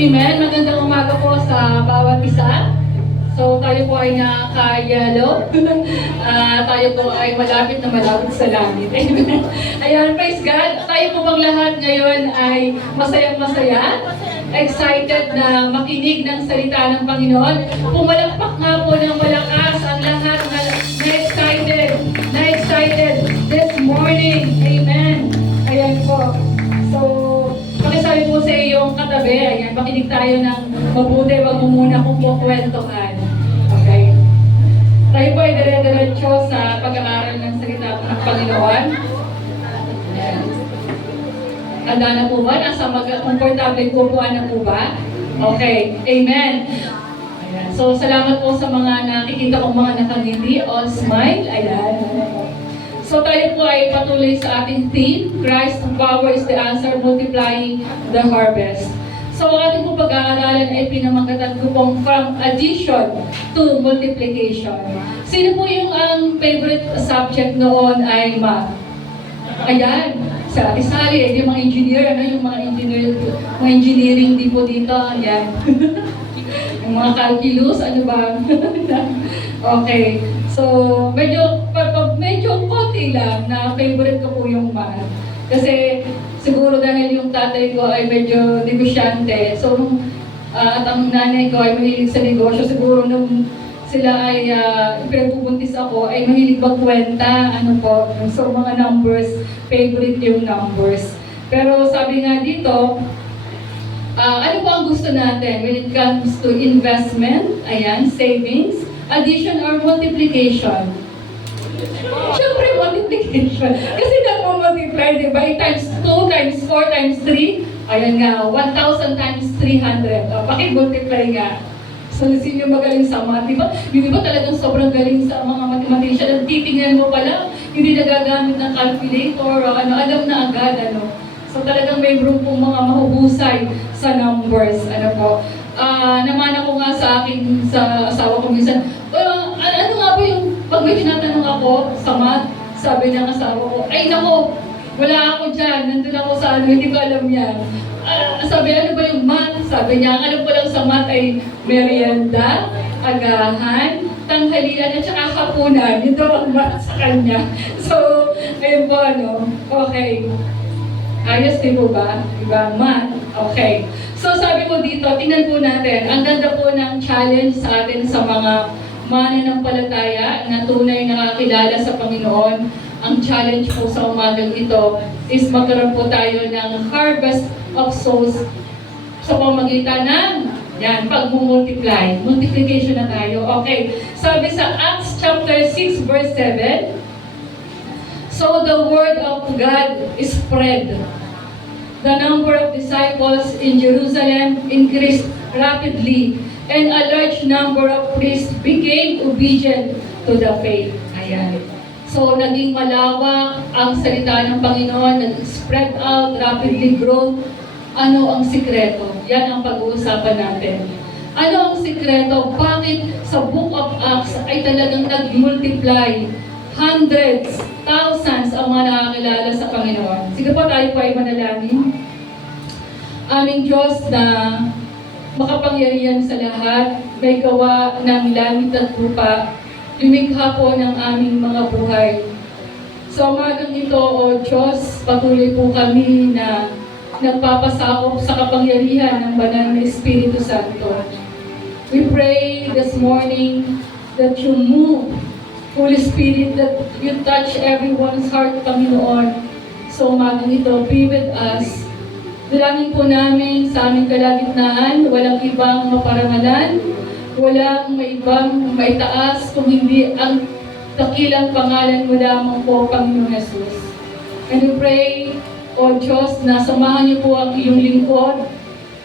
Amen. Magandang umaga po sa bawat isa. So tayo po ay nakaka-yellow. Tayo po ay malapit sa langit. Amen. Ayan, praise God. Tayo po bang lahat ngayon ay masayang-masaya? Excited na makinig ng salita ng Panginoon? Pumalakpak nga po ng malakas ang lahat na excited this morning. Amen. Ayan po. So, pakisabi po sa iyong katabi, ayan, makinig tayo ng mabuti, wag mo muna kung kukwentuhan. Okay? Tayo po ay dire-diretso sa pag-aaral ng salita ng Panginoon. Ayan. Handa na po ba? Nasa komportable pupuan na po ba? Okay. Amen. Ayan. So, salamat po sa mga nakikita kong mga nakangiti. All smile. Ayan. So tayo po ay patuloy sa ating theme, Christ's power is the answer, multiplying the harvest. So ang ating po pag-aaralan ay pinamagatan ko pong from addition to multiplication. Sino po yung ang favorite subject noon ay math? Ayan, sa Sally, yung mga engineer, ano yung mga engineering din po dito, ayan. Yung mga calculus, ano ba? Okay. So, medyo konti lang na favorite ko po yung math. Kasi siguro dahil yung tatay ko ay medyo negosyante. So, at ang nanay ko ay mahilig sa negosyo. Siguro nung sila ay pinagpubuntis ako, ay mahilig magkwenta. Ano po, so mga numbers, favorite yung numbers. Pero sabi nga dito, ano po ang gusto natin when it comes to investment, ayan, savings, addition or multiplication? Siyempre, multiplication. Kasi nag-multiply, di ba? Times 2, times 4, times 3. Ayan nga, 1,000 times 300. Pakimultiply nga. So, sino magaling sa math? Di ba? Di ba talagang sobrang galing sa mga mathematician? At titingnan mo pala, hindi nagagamit ng calculator, alam na agad, ano. So, talagang may room pong mga mahuhusay sa numbers. Ano po. Namana ko nga sa asawa ko minsan, ano nga po yung pag may tinatanong ako sa math, sabi ng asawa ko, ay nako, wala ako dyan, nandun ako sa hindi ko alam yan. Sabi, ano ba yung math? Sabi niya, ang alam ko lang sa math ay merienda, agahan, tanghalian, at saka hapunan. Yun daw ang math sa kanya. So, ayun po, ano, okay. Ayos din po ba? Diba? Math. Okay. So, sabi ko dito, tingnan po natin, ang ganda po ng challenge sa atin sa mga mananampalataya na tunay nakakilala sa Panginoon. Ang challenge po sa umagang ito is magkaroon po tayo ng harvest of souls sa pamagitan ng pag-multiply. Multiplication na tayo. Okay. Sabi sa Acts chapter 6 verse 7, so the word of God is spread. The number of disciples in Jerusalem increased rapidly, and a large number of priests became obedient to the faith. Ayan. So, naging malawak ang salita ng Panginoon, nag-spread out, rapidly growth. Ano ang sikreto? Yan ang pag-uusapan natin. Ano ang sikreto? Bakit sa Book of Acts ay talagang nag-multiply? Hundreds, thousands ang mga nakakilala sa Panginoon. Sige po, tayo po ay manalangin. Aming Diyos na makapangyarihan sa lahat, may gawa ng langit at lupa, lumikha po ng aming mga buhay. Sa umagang ito, O Diyos, patuloy po kami na nagpapasakop sa kapangyarihan ng Banal na Espiritu Santo. We pray this morning that you move, Holy Spirit, that you touch everyone's heart, Panginoon. So umagang ito, be with us. Dalangin po namin sa aming kalagitnaan, walang ibang maparangalan, walang may ibang maitaas, kung hindi ang dakilang pangalan mo lamang po, Panginoon Jesus. And we pray, O Diyos, na samahan niyo po ang iyong lingkod.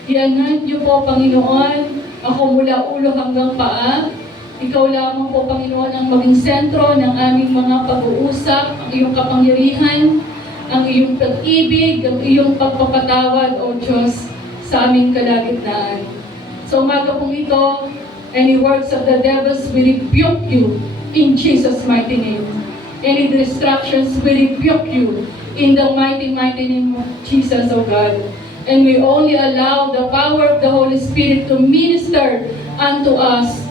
Iangat niyo po, Panginoon, ako mula ulo hanggang paa. Ikaw lamang po, Panginoon, ang maging sentro ng aming mga pag-uusap, ang iyong kapangyarihan, ang iyong pag-ibig, ang iyong pagpapatawad, O Diyos, sa aming kalagitnaan. So umaga pong ito, any works of the devils, we rebuke you in Jesus' mighty name. Any distractions, we rebuke you in the mighty name of Jesus, O God. and we only allow the power of the Holy Spirit to minister unto us,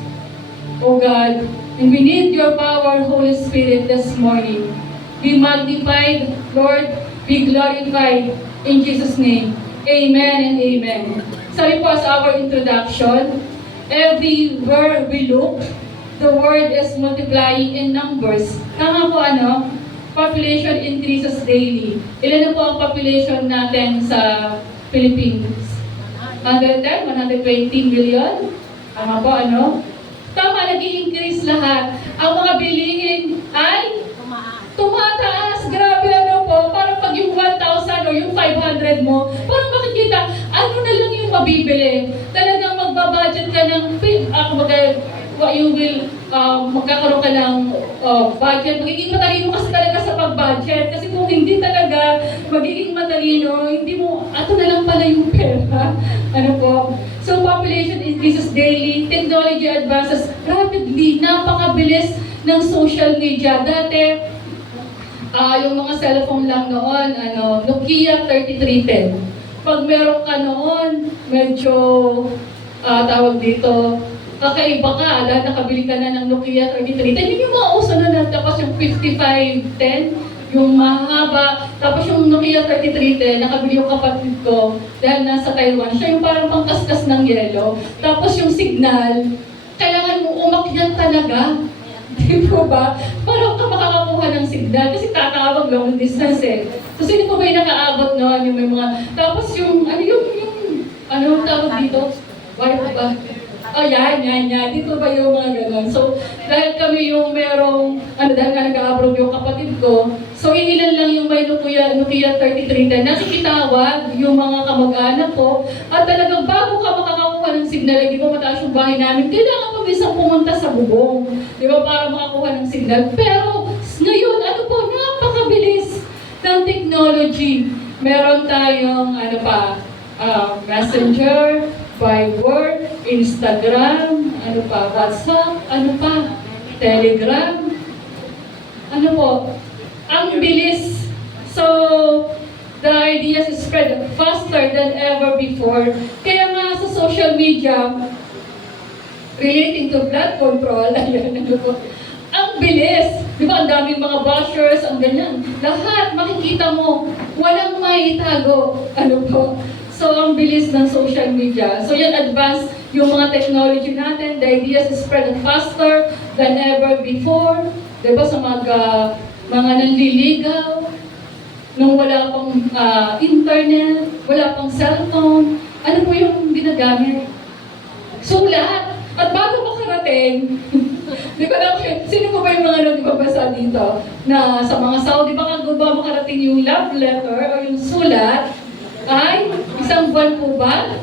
O God. And we need your power, Holy Spirit, this morning. Be magnified, Lord, be glorified, in Jesus' name. Amen and amen. Sorry po, as our introduction, everywhere we look, the word is multiplying in numbers. Tama po population increases daily. Ilan na po ang population natin sa Philippines? 110, 120 million? Tama po Tama, nag-i-increase lahat. Ang mga bilihin ay tumataas. Grabe po. Parang pag yung 1,000 o yung 500 mo, parang makikita, ano na lang yung mabibili. Talagang magbabudget ka ng, you will, magkakaroon ka ng budget. Magiging matalino kasi talaga sa pag-budget. Kasi kung hindi talaga magiging matalino, hindi mo, ato na lang pala yung pera. So population increases daily, technology advances rapidly, napakabilis ng social media. Dati, yung mga cellphone lang noon, Nokia 3310. Pag meron ka noon, medyo, tawag dito, kakaiba ka, nakabili ka na ng Nokia 3310. Yun yung mga uso na tapos yung 5510, yung mahaba. Tapos yung Nokia 3310, nakabili yung kapatid ko dahil nasa Taiwan. Siya yung parang pangkaskas ng yelo. Tapos yung signal, kailangan mo umakyat talaga. Di po ba? Parang ka makakakuha ng signal kasi tatawag long distance So sino po ba yung nakaabot noon? Yung may mga, tapos yung, ano tawag dito? Wifi ba? Yan. Dito ba yung mga ganon? So, dahil kami yung merong, dahil nga nag-a-abroad yung kapatid ko, so ilan lang yung may Nokia 3310, nakikitawag yung mga kamag-anak ko, at talagang bago ka makakakuha ng signal, di ba mataas yung bahay namin, kailangan pabisang pumunta sa bubong, di ba, para makakuha ng signal. Pero, ngayon, napakabilis ng technology. Meron tayong, Messenger, Viber, Instagram, WhatsApp, Telegram. Ang bilis. So, the ideas is spread faster than ever before. Kaya nga sa social media, relating to blood control, ang bilis. Di ba, ang daming mga bashers, ang ganyan. Lahat, makikita mo, walang maitago. So, ang bilis ng social media. So, yan, advanced yung mga technology natin. The ideas is spread faster than ever before. Diba, sa mga nanliligaw, nung wala pang internet, wala pang cellphone, ano po yung ginagamit? Sulat. At bago makarating, di ko lang, sino po ba yung mga nagbabasa dito? Na sa mga Saudi, baka ba makarating yung love letter o yung sulat, ay, isang buwan po ba?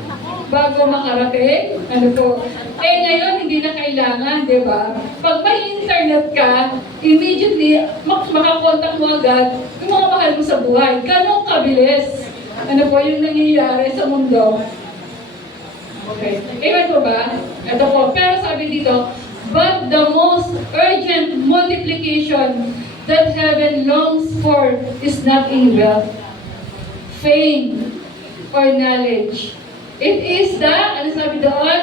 Bago makarating? Ngayon, hindi na kailangan, di ba? Pag may internet ka, immediately, makakontak mo agad yung mga mahal mo sa buhay. Ganong kabilis. Yung nangyayari sa mundo. Okay. Amen po ba? Ito po. Pero sabi dito, but the most urgent multiplication that heaven longs for is not in wealth, fame, or knowledge. It is the, sabi doon?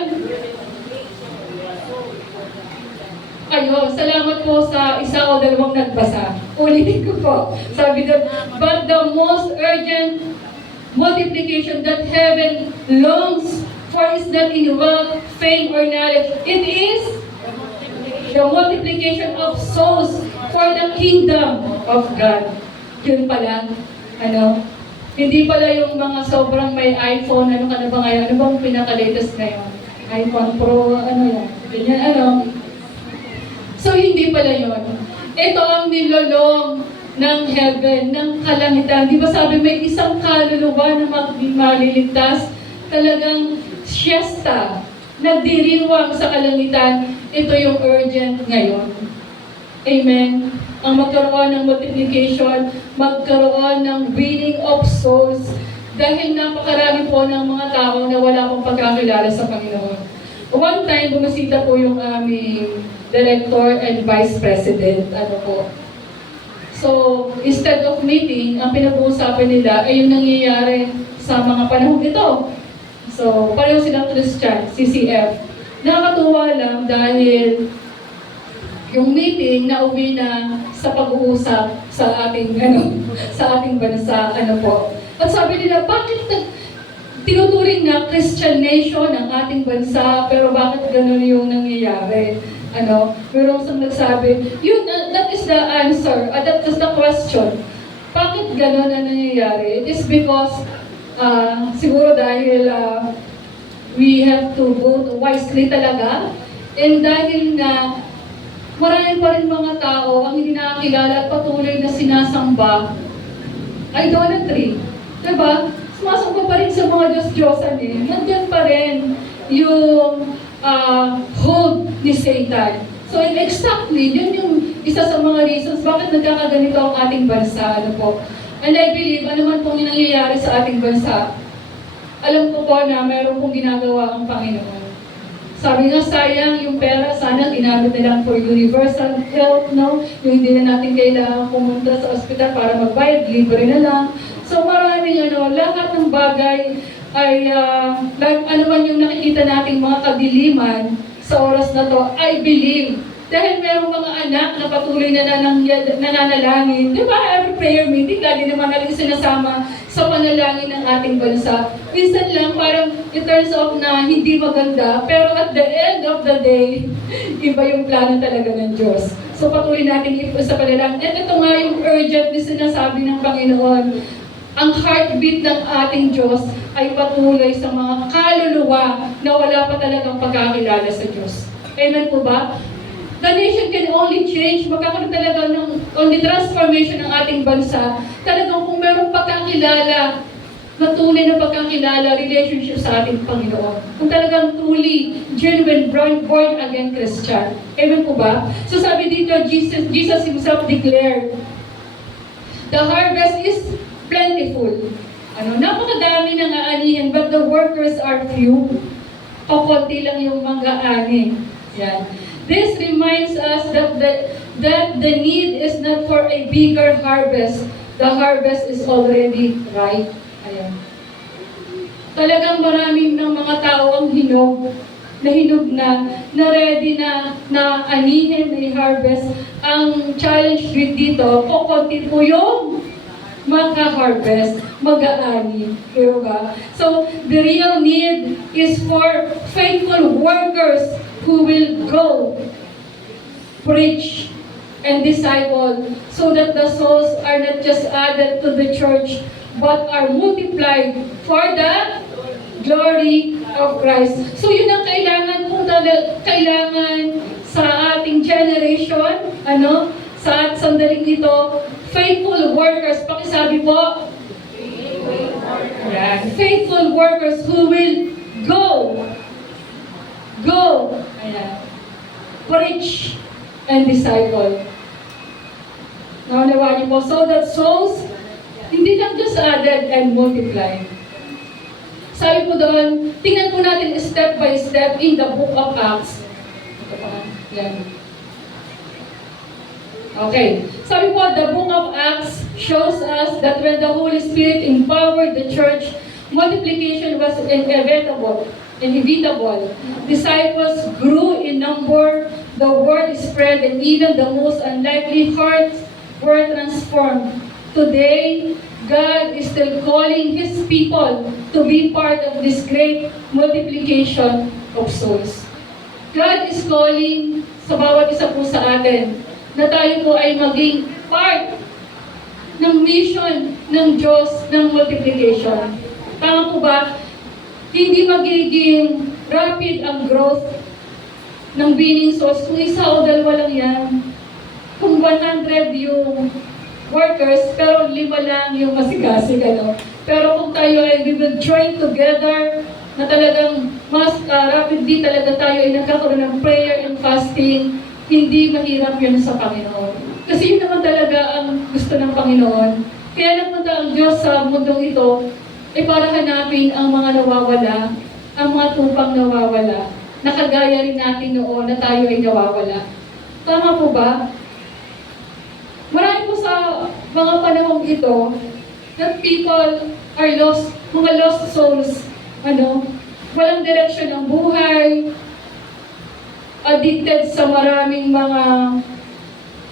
Salamat po sa isa o dalawang nagbasa. Ulitin ko po. Sabi doon, but the most urgent multiplication that heaven longs for is not in wealth, fame, or knowledge. It is the multiplication of souls for the kingdom of God. Yun pala, hindi pala yung mga sobrang may iPhone, ka na ba ngayon? Ano bang pinaka-latest ngayon? iPhone Pro, ganyan, So, hindi pala yun. Ito ang nilolong ng heaven, ng kalangitan. Di ba sabi, may isang kaluluwa na maliligtas, talagang siesta, nagdiriwang sa kalangitan. Ito yung urgent ngayon. Amen. Ang magkaroon ng multiplication, magkaroon ng winning of souls, dahil napakarami po ng mga tao na wala pong pagkakilala sa Panginoon. One time, bumisita po yung aming director and vice president, So, instead of meeting, ang pinag-uusapan nila ay yung nangyayari sa mga panahon ito. So, pareho silang Christian, CCF. Nakakatuwa lang dahil yung meeting na uwi na sa pag-uusap sa ating sa ating bansa po. At sabi nila, bakit tinuturing na Christian nation ang ating bansa, pero bakit ganun yung nangyayari? Pero isang nagsabi, that is the answer, that is the question. Bakit ganun ang nangyayari? It is because, siguro dahil we have to vote wisely talaga, and dahil na marami pa rin mga tao ang hindi nakakilala at patuloy na sinasamba idolatry. Diba? Sumasamba pa rin sa mga Diyos-Diyosan Nandyan pa rin yung hold ni Satan. So exactly, yun yung isa sa mga reasons bakit nagkakaganito ang ating bansa. And I believe, ano man pong nangyayari sa ating bansa, alam ko po na meron pong ginagawa ang Panginoon. Sabi nga, sayang yung pera, sana ginamit na lang for universal health, no? Yung hindi na natin kailangan pumunta sa ospital para magbayad, libre na lang. So maraming lahat ng bagay ay, ano man yung nakikita nating mga kadiliman sa oras na to, I believe. Dahil merong mga anak na patuloy na nananalangin. Di ba, every prayer meeting, lagi naman natin sinasama sa panalangin ng ating bansa. Minsan lang, parang it turns out na hindi maganda, pero at the end of the day, iba yung plano talaga ng Diyos. So patuloy natin sa panalangin. At ito nga yung urgent na sinasabi ng Panginoon. Ang heartbeat ng ating Diyos ay patuloy sa mga kaluluwa na wala pa talagang pagkakilala sa Diyos. Amen po ba? The nation can only change, magkakaroon talaga on the transformation ng ating bansa, talagang kung mayroong pagkakilala, tunay na pagkakilala, relationship sa ating Panginoon. Kung talagang truly, genuine, born again Christian. Amen po ba? So sabi dito, Jesus himself declared, the harvest is plentiful. Napakadami ng aanihin, but the workers are few. Pakunti lang yung mga ani. Yan. This reminds us that the need is not for a bigger harvest. The harvest is already ripe. Ayan. Talagang maraming ng mga tao ang hinog na ready na anihin, na harvest. Ang challenge dito, kukunti po yung maka-harvest, mag-aani. Diba? So, the real need is for faithful workers who will go, preach, and disciple, so that the souls are not just added to the church, but are multiplied for the glory of Christ. So yun ang kailangan sa ating generation, sa sandaling ito, faithful workers. Pakisabi po, faithful workers who will go, preach, and disciple. Naunawaan niyo po, so that souls, hindi lang just added and multiplied. Sabi po doon, tingnan po natin step by step in the book of Acts. Ito pa, yan. Okay. Sabi po, the book of Acts shows us that when the Holy Spirit empowered the church, multiplication was inevitable. Disciples grew in number, the word spread, and even the most unlikely hearts were transformed. Today, God is still calling His people to be part of this great multiplication of souls. God is calling sa bawat isa po sa atin na tayo po ay maging part ng mission ng Diyos ng multiplication. Tama po ba? Hindi magiging rapid ang growth ng winning souls kung isa o dalawa lang yan. Kung 100 yung workers, pero 5 lang yung masigasig. Pero kung tayo ay we will join together, na talagang mas rapidly talaga tayo ay nagkakaroon ng prayer and fasting, hindi mahirap yun sa Panginoon. Kasi yun naman talaga ang gusto ng Panginoon. Kaya nagpunta ang Diyos sa mundong ito, para hanapin ang mga nawawala, ang mga tupang nawawala, na kagaya rin natin noon na tayo ay nawawala. Tama po ba? Marami po sa mga panahong ito, that people are lost, mga lost souls, walang direksyon ng buhay, addicted sa maraming mga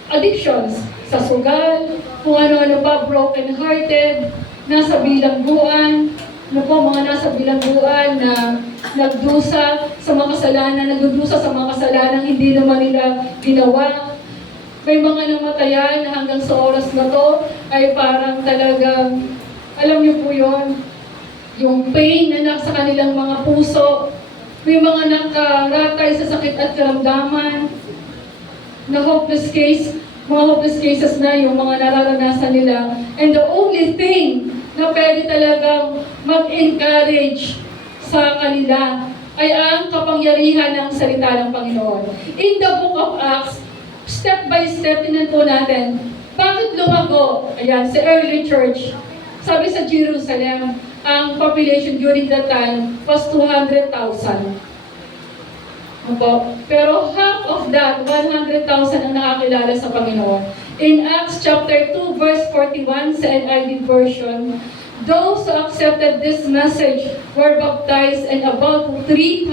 addictions, sa sugal, kung ano-ano pa, broken-hearted, nasa bilangguan, mga nasa bilangguan na nagdusa sa mga kasalanan, nagdudusa sa mga kasalanan hindi naman nila ginawa. May mga namatayan na hanggang sa oras na to ay parang talagang, alam niyo po yun, yung pain na nasa kanilang mga puso, may mga nakaratay sa sakit at karamdaman, na hopeless case, mga hopeless cases na yung mga nararanasan nila. And the only thing na pwede talagang mag-encourage sa kanila ay ang kapangyarihan ng salita ng Panginoon. In the book of Acts, step by step, tinan po natin, bakit lumago? Ayan, sa early church. Sabi sa Jerusalem, ang population during that time was 200,000. Pero half of that, 100,000 ang nakakilala sa Panginoon. In Acts chapter 2, verse 41 sa NIV version, those who accepted this message were baptized and about 3,000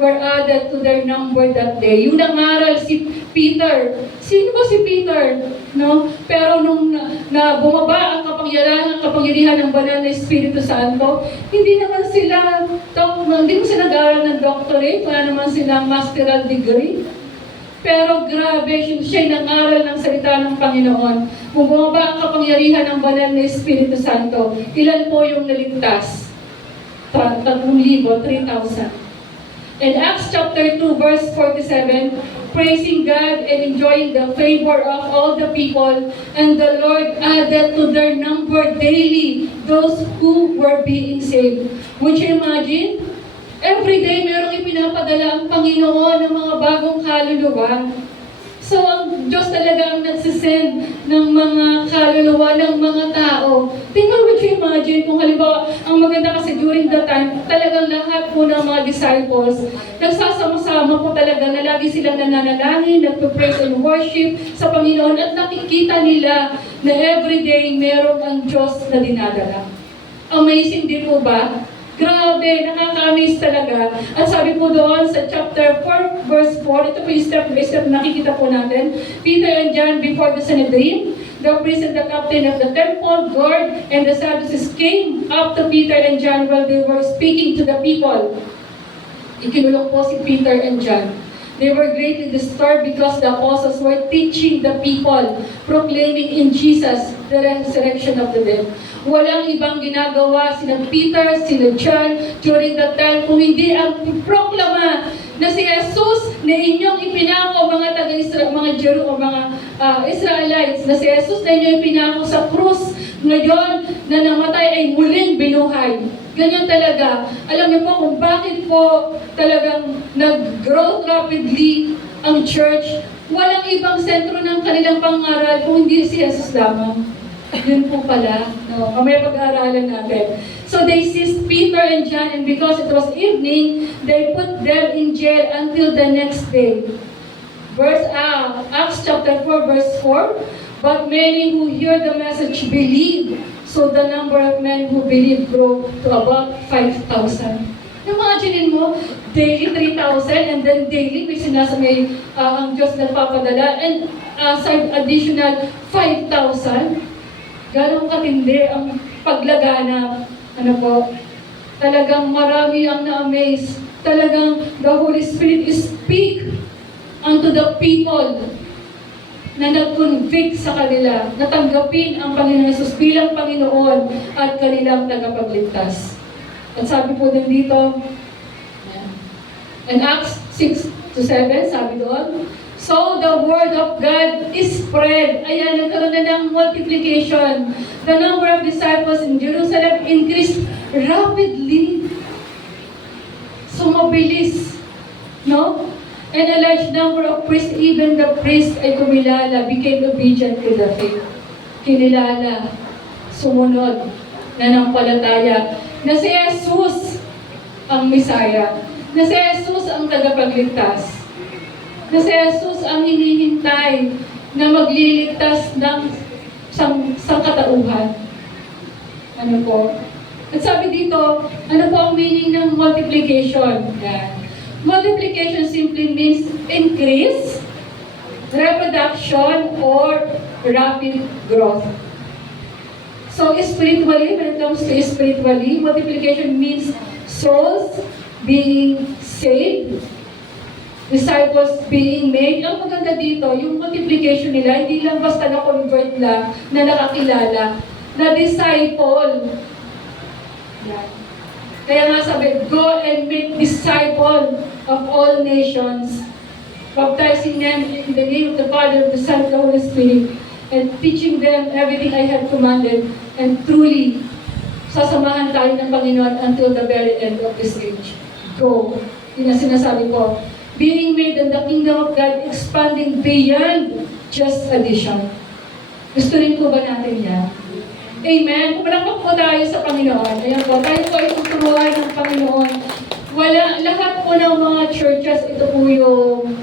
were added to their number that day. Yung nangaral si Peter. Sino ba si Peter? No? Pero nung bumaba ang kapangyarihan ng banal na Espiritu Santo, hindi naman sila nag-aaral ng doctorate, wala naman silang masteral degree. Pero grabe, siya'y nangaral ng salita ng Panginoon. Kung bumaba ang kapangyarihan ng banal na Espiritu Santo, ilan po yung naligtas? 3,000, 3,000. In Acts chapter 2, verse 47, praising God and enjoying the favor of all the people, and the Lord added to their number daily those who were being saved. Would you imagine? Every day, merong ipinapadala ang Panginoon ng mga bagong kaluluwa. So, ang Diyos talaga ang nagsisend ng mga kaluluwa ng mga tao. Would you imagine kung halimbawa, ang maganda kasi during the time, talagang lahat po ng mga disciples, nagsasama-sama po talaga na lagi silang nananalangin, nagpo-praise and worship sa Panginoon at nakikita nila na everyday merong ang Diyos na dinadala. Amazing din po ba? Grabe, nakaka-amaze talaga. At sabi po doon sa chapter 4, verse 4, ito po yung step by step nakikita po natin. Peter and John before the Sanhedrin, the priest and the captain of the temple, guard, and the Sadducees came up to Peter and John while they were speaking to the people. Ikinulong po si Peter and John. They were greatly disturbed because the apostles were teaching the people, proclaiming in Jesus the resurrection of the dead. Walang ibang ginagawa sina Peter, sina John during that time kung hindi ang proklama na si Jesus na inyong ipinako mga taga-Israel, mga Jew o mga Israelites, na si Jesus na inyong ipinako sa krus ngayon na namatay ay muling binuhay. Ganyan talaga. Alam niyo po kung bakit po talagang nag-grow rapidly ang church. Walang ibang sentro ng kanilang pangaral kung hindi si Jesus lamang. Yun po pala. No, mamaya pag-aaralan natin. So they seized Peter and John, and because it was evening, they put them in jail until the next day. Acts chapter 4, verse 4. But many who hear the message believe. So the number of men who believe grew to about 5,000. Imagine mo, daily 3,000 and then daily may sinasamay ang Diyos nagpapadala and side additional 5,000. Ganong katindi ang paglaganap. Talagang marami ang na-amaze. Talagang the Holy Spirit speak unto the people na nag-convict sa kanila, na tanggapin ang Panginoon Jesus bilang Panginoon at kanilang tagapagligtas. At sabi po din dito, in Acts 6-7, sabi doon, so the word of God is spread. Ayan, nagkaroon na ng multiplication. The number of disciples in Jerusalem increased rapidly. So mabilis. No? And a large number of priests, even the priests ay kumilala, became obedient to the faith. Kinilala, sumunod, nanampalataya, na si Jesus ang Misaya, na si Jesus ang tagapagligtas, na si Jesus ang hinihintay na magliligtas ng sangkatauhan. Ano po? At sabi dito, ano po ang meaning ng multiplication? Yan. Multiplication simply means increase, reproduction, or rapid growth. So spiritually, when it comes to spiritually, multiplication means souls being saved, disciples being made. Ang maganda dito, yung multiplication nila, hindi lang basta na-convert lang, na nakakilala, na disciple. Yan. Kaya nga sabi, go and make disciple of all nations, baptizing them in the name of the Father, of the Son, of the Holy Spirit, and teaching them everything I have commanded, and truly, sasamahan tayo ng Panginoon until the very end of this age. Go. Yun ang sinasabi ko. Being made in the kingdom of God, expanding beyond just addition. Gusto rin po ba natin yan? Amen. Pumalakpak po tayo sa Panginoon. Ayan po, tayo po ay tuturuan ng Panginoon. Lahat po ng mga churches, ito po yung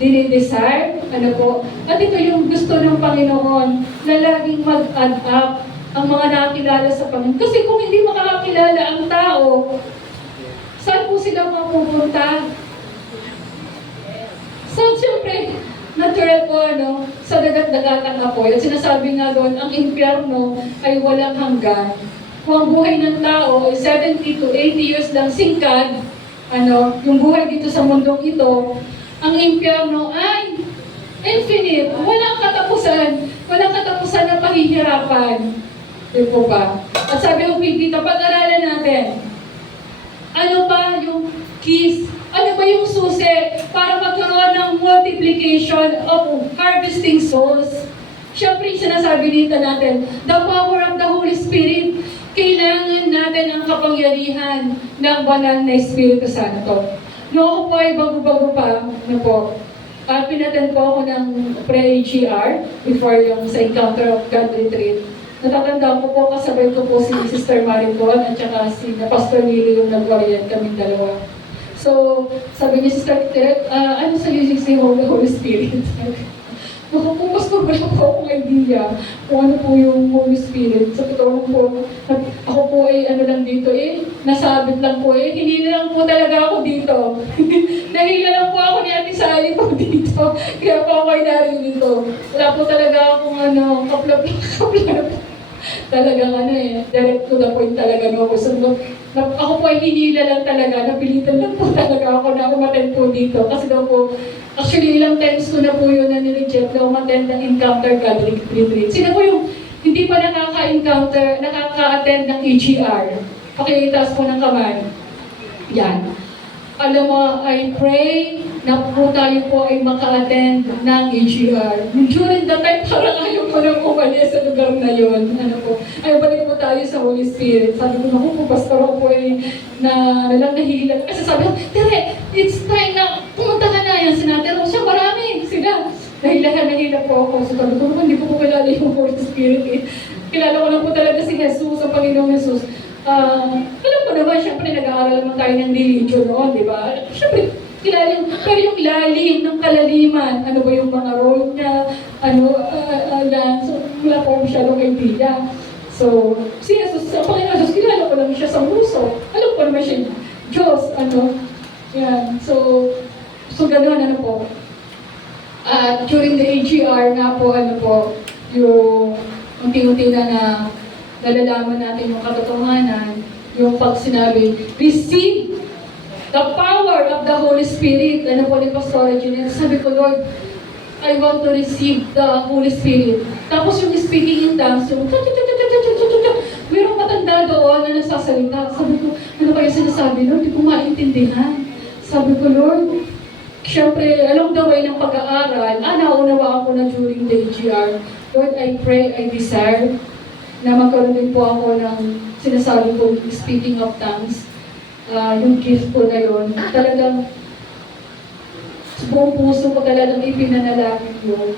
dinidesire, ano po. At ito yung gusto ng Panginoon na laging mag-add up ang mga nakakilala sa Panginoon. Kasi kung hindi makakakilala ang tao, saan po sila mapupunta? So, siyempre, natural po, no? Sa dagat-dagatan apoy. At sinasabi nga doon, ang impyerno ay walang hanggan. Kung ang buhay ng tao ay 70 to 80 years lang singkad, yung buhay dito sa mundong ito, ang impyerno ay infinite. Walang katapusan. Walang katapusan na pahihirapan. Di po ba? At sabi ko dito, pag-aralan natin, ano ba yung keys? Ano ba yung susi para magkaroon ng multiplication of harvesting souls? Siyempre, sinasabi dito natin, the power of the Holy Spirit. Kailangan natin ang kapangyarihan ng banal na Espiritu Santo. Noong ako po ay bago-bago pa, pinattend po ako ng pre-AGR before yung sa Encounter of God Retreat. Natatanda ko po, kasabay ko po si Sister Maricon at saka si Pastor Lily yung nag-orient kaming dalawa. So, sabi niya, Sister Ted, ano sa iyo si Holy Spirit? Makapumas ko wala po akong idea kung ano po yung Holy Spirit. Sa totoo po, ako po ay lang dito nasabit lang po hinila lang po talaga ako dito. Nahila lang po ako ni Ate Sally po dito. Kaya po ako ay narito. Wala po talaga akong kaplap. Talagang direct to the point talaga ako. So, ako po ay hinila lang talaga, napilitan lang po talaga ako na umattend po dito. Kasi daw po, actually ilang times ko na po yun na nireject na umattend ng Encounter God Retreat. Sino po yung hindi pa nakaka-attend ng EGR? Pakitaas po ng kamay. Yan. Alam mo, I pray na po tayo po ay maka-attend ng EGR. During the time, parang ayaw ko nang umalis sa lugar na yun. Ay balik po tayo sa Holy Spirit. Sabi ko, naku po, pastor ako po ay nahihilag. Kasi sabi ko, Tere, it's time na pumunta ka na yan. Sinatero siya, marami sila. Nahilag po ako. So sabi ko, hindi ko kilala yung Holy Spirit. Kilala ko lang po talaga si Jesus, ang Panginoong Jesus. Alam ko naman, syempre nag-aaral naman tayo ng religion noon, di ba? Syempre, kilala pero yung lalim ng kalaliman, ano ba yung mga role niya, so wala po masyadong idea. So, si Jesus, ang Panginoon Jesus, kilala ko lang siya sa muso. Alam ko naman siya, Diyos, yan. So gano'n, po. At during the AGR nga po, yung unti-unti na nalalaman natin yung katotohanan, yung pag sinabi, receive the power of the Holy Spirit. Po ni Pastor Jeanette, sabi ko, Lord, I want to receive the Holy Spirit. Tapos yung speaking in tongues, yung mayroong matanda doon na nagsasalita. Sabi ko, ano kaya sinasabi, Lord? Hindi ko maintindihan. Sabi ko, Lord, syempre, along the way ng pag-aaral, naunawa ako na during the AGR. Lord, I pray, I desire na magkaroon din po ako ng sinasabi ko, speaking of tongues, yung gift ko na yun. Talagang, sa buong puso ko talagang ipinanalangin yun.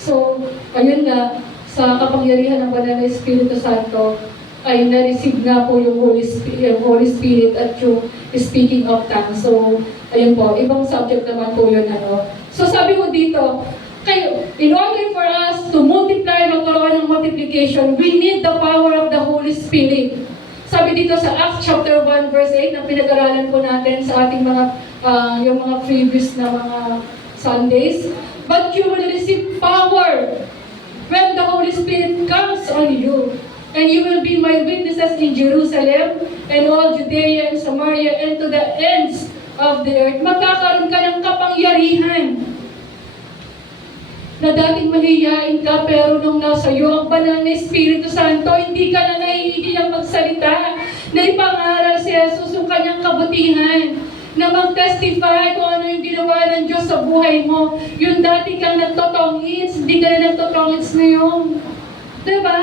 So, ayun nga, sa kapangyarihan ng Banal na Espiritu Santo, ay na-receive nga po yung Holy Spirit at yung speaking of tongues. So, ayun po, ibang subject naman po yun. So, sabi ko dito, Kaya, in order for us to multiply, magkaroon ng multiplication, we need the power of the Holy Spirit. Sabi dito sa Acts chapter 1 verse 8 na pinag-aralan po natin sa ating mga yung mga previous na mga Sundays, but you will receive power when the Holy Spirit comes on you. And you will be my witnesses in Jerusalem and all Judea and Samaria and to the ends of the earth. Magkakaroon ka ng kapangyarihan na dating mahihiyain ka, pero nung nasa iyo ang banal na Espiritu Santo, hindi ka na nahihiyang magsalita, na ipangaral si Jesus yung kanyang kabutihan, na mag-testify kung ano yung ginawa ng Diyos sa buhay mo. Yung dati kang nagtotongits, hindi ka na nagtotongits ngayon. Diba?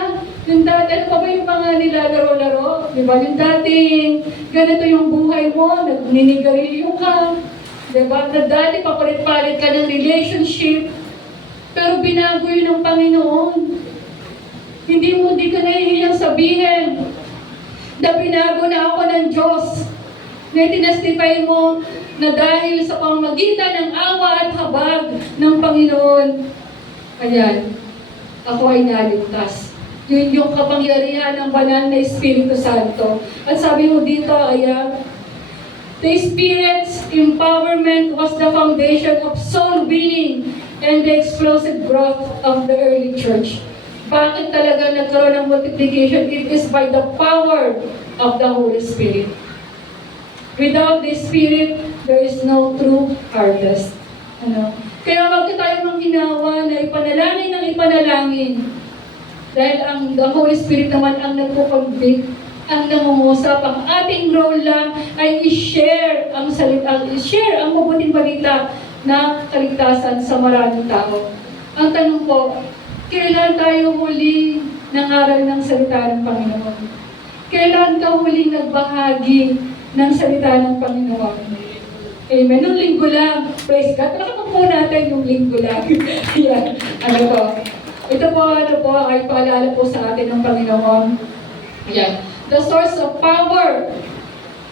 Yung dati, ano pa ba yung mga nilalaro-laro? Diba? Yung dating, ganito yung buhay mo, nagninigarilyo ka. Diba? Na dati, papalit-palit ka ng relationship. Pero binago yun ng Panginoon. Hindi ka nahihiyang sabihin na binago na ako ng Diyos. Na itinastify mo na dahil sa pamamagitan ng awa at habag ng Panginoon, ayan, ako ay naligtas. Yun yung kapangyarihan ng banal na Espiritu Santo. At sabi mo dito, ayan, the Spirit's empowerment was the foundation of soul winning and the explosive growth of the early church. Bakit talaga nagkaroon ng multiplication? It is by the power of the Holy Spirit. Without the Spirit, there is no true harvest. Ano? Kaya wag tayo manghinawa na ipanalangin ng ipanalangin. Dahil the Holy Spirit naman ang nagpo-convict, ang nangungusap. Ang ating role lang ay i-share ang salita, i-share ang mabuting balita na kaligtasan sa maraming tao. Ang tanong ko, kailan tayo huli nangaral ng salita ng Panginoon? Kailan ka huli nagbahagi ng salita ng Panginoon? Amen. Nung linggo lang, praise God. Nakapag po natin nung linggo lang. Yan. Ano po? Ito po, ay paalala po sa atin ng Panginoon. Yan. The source of power.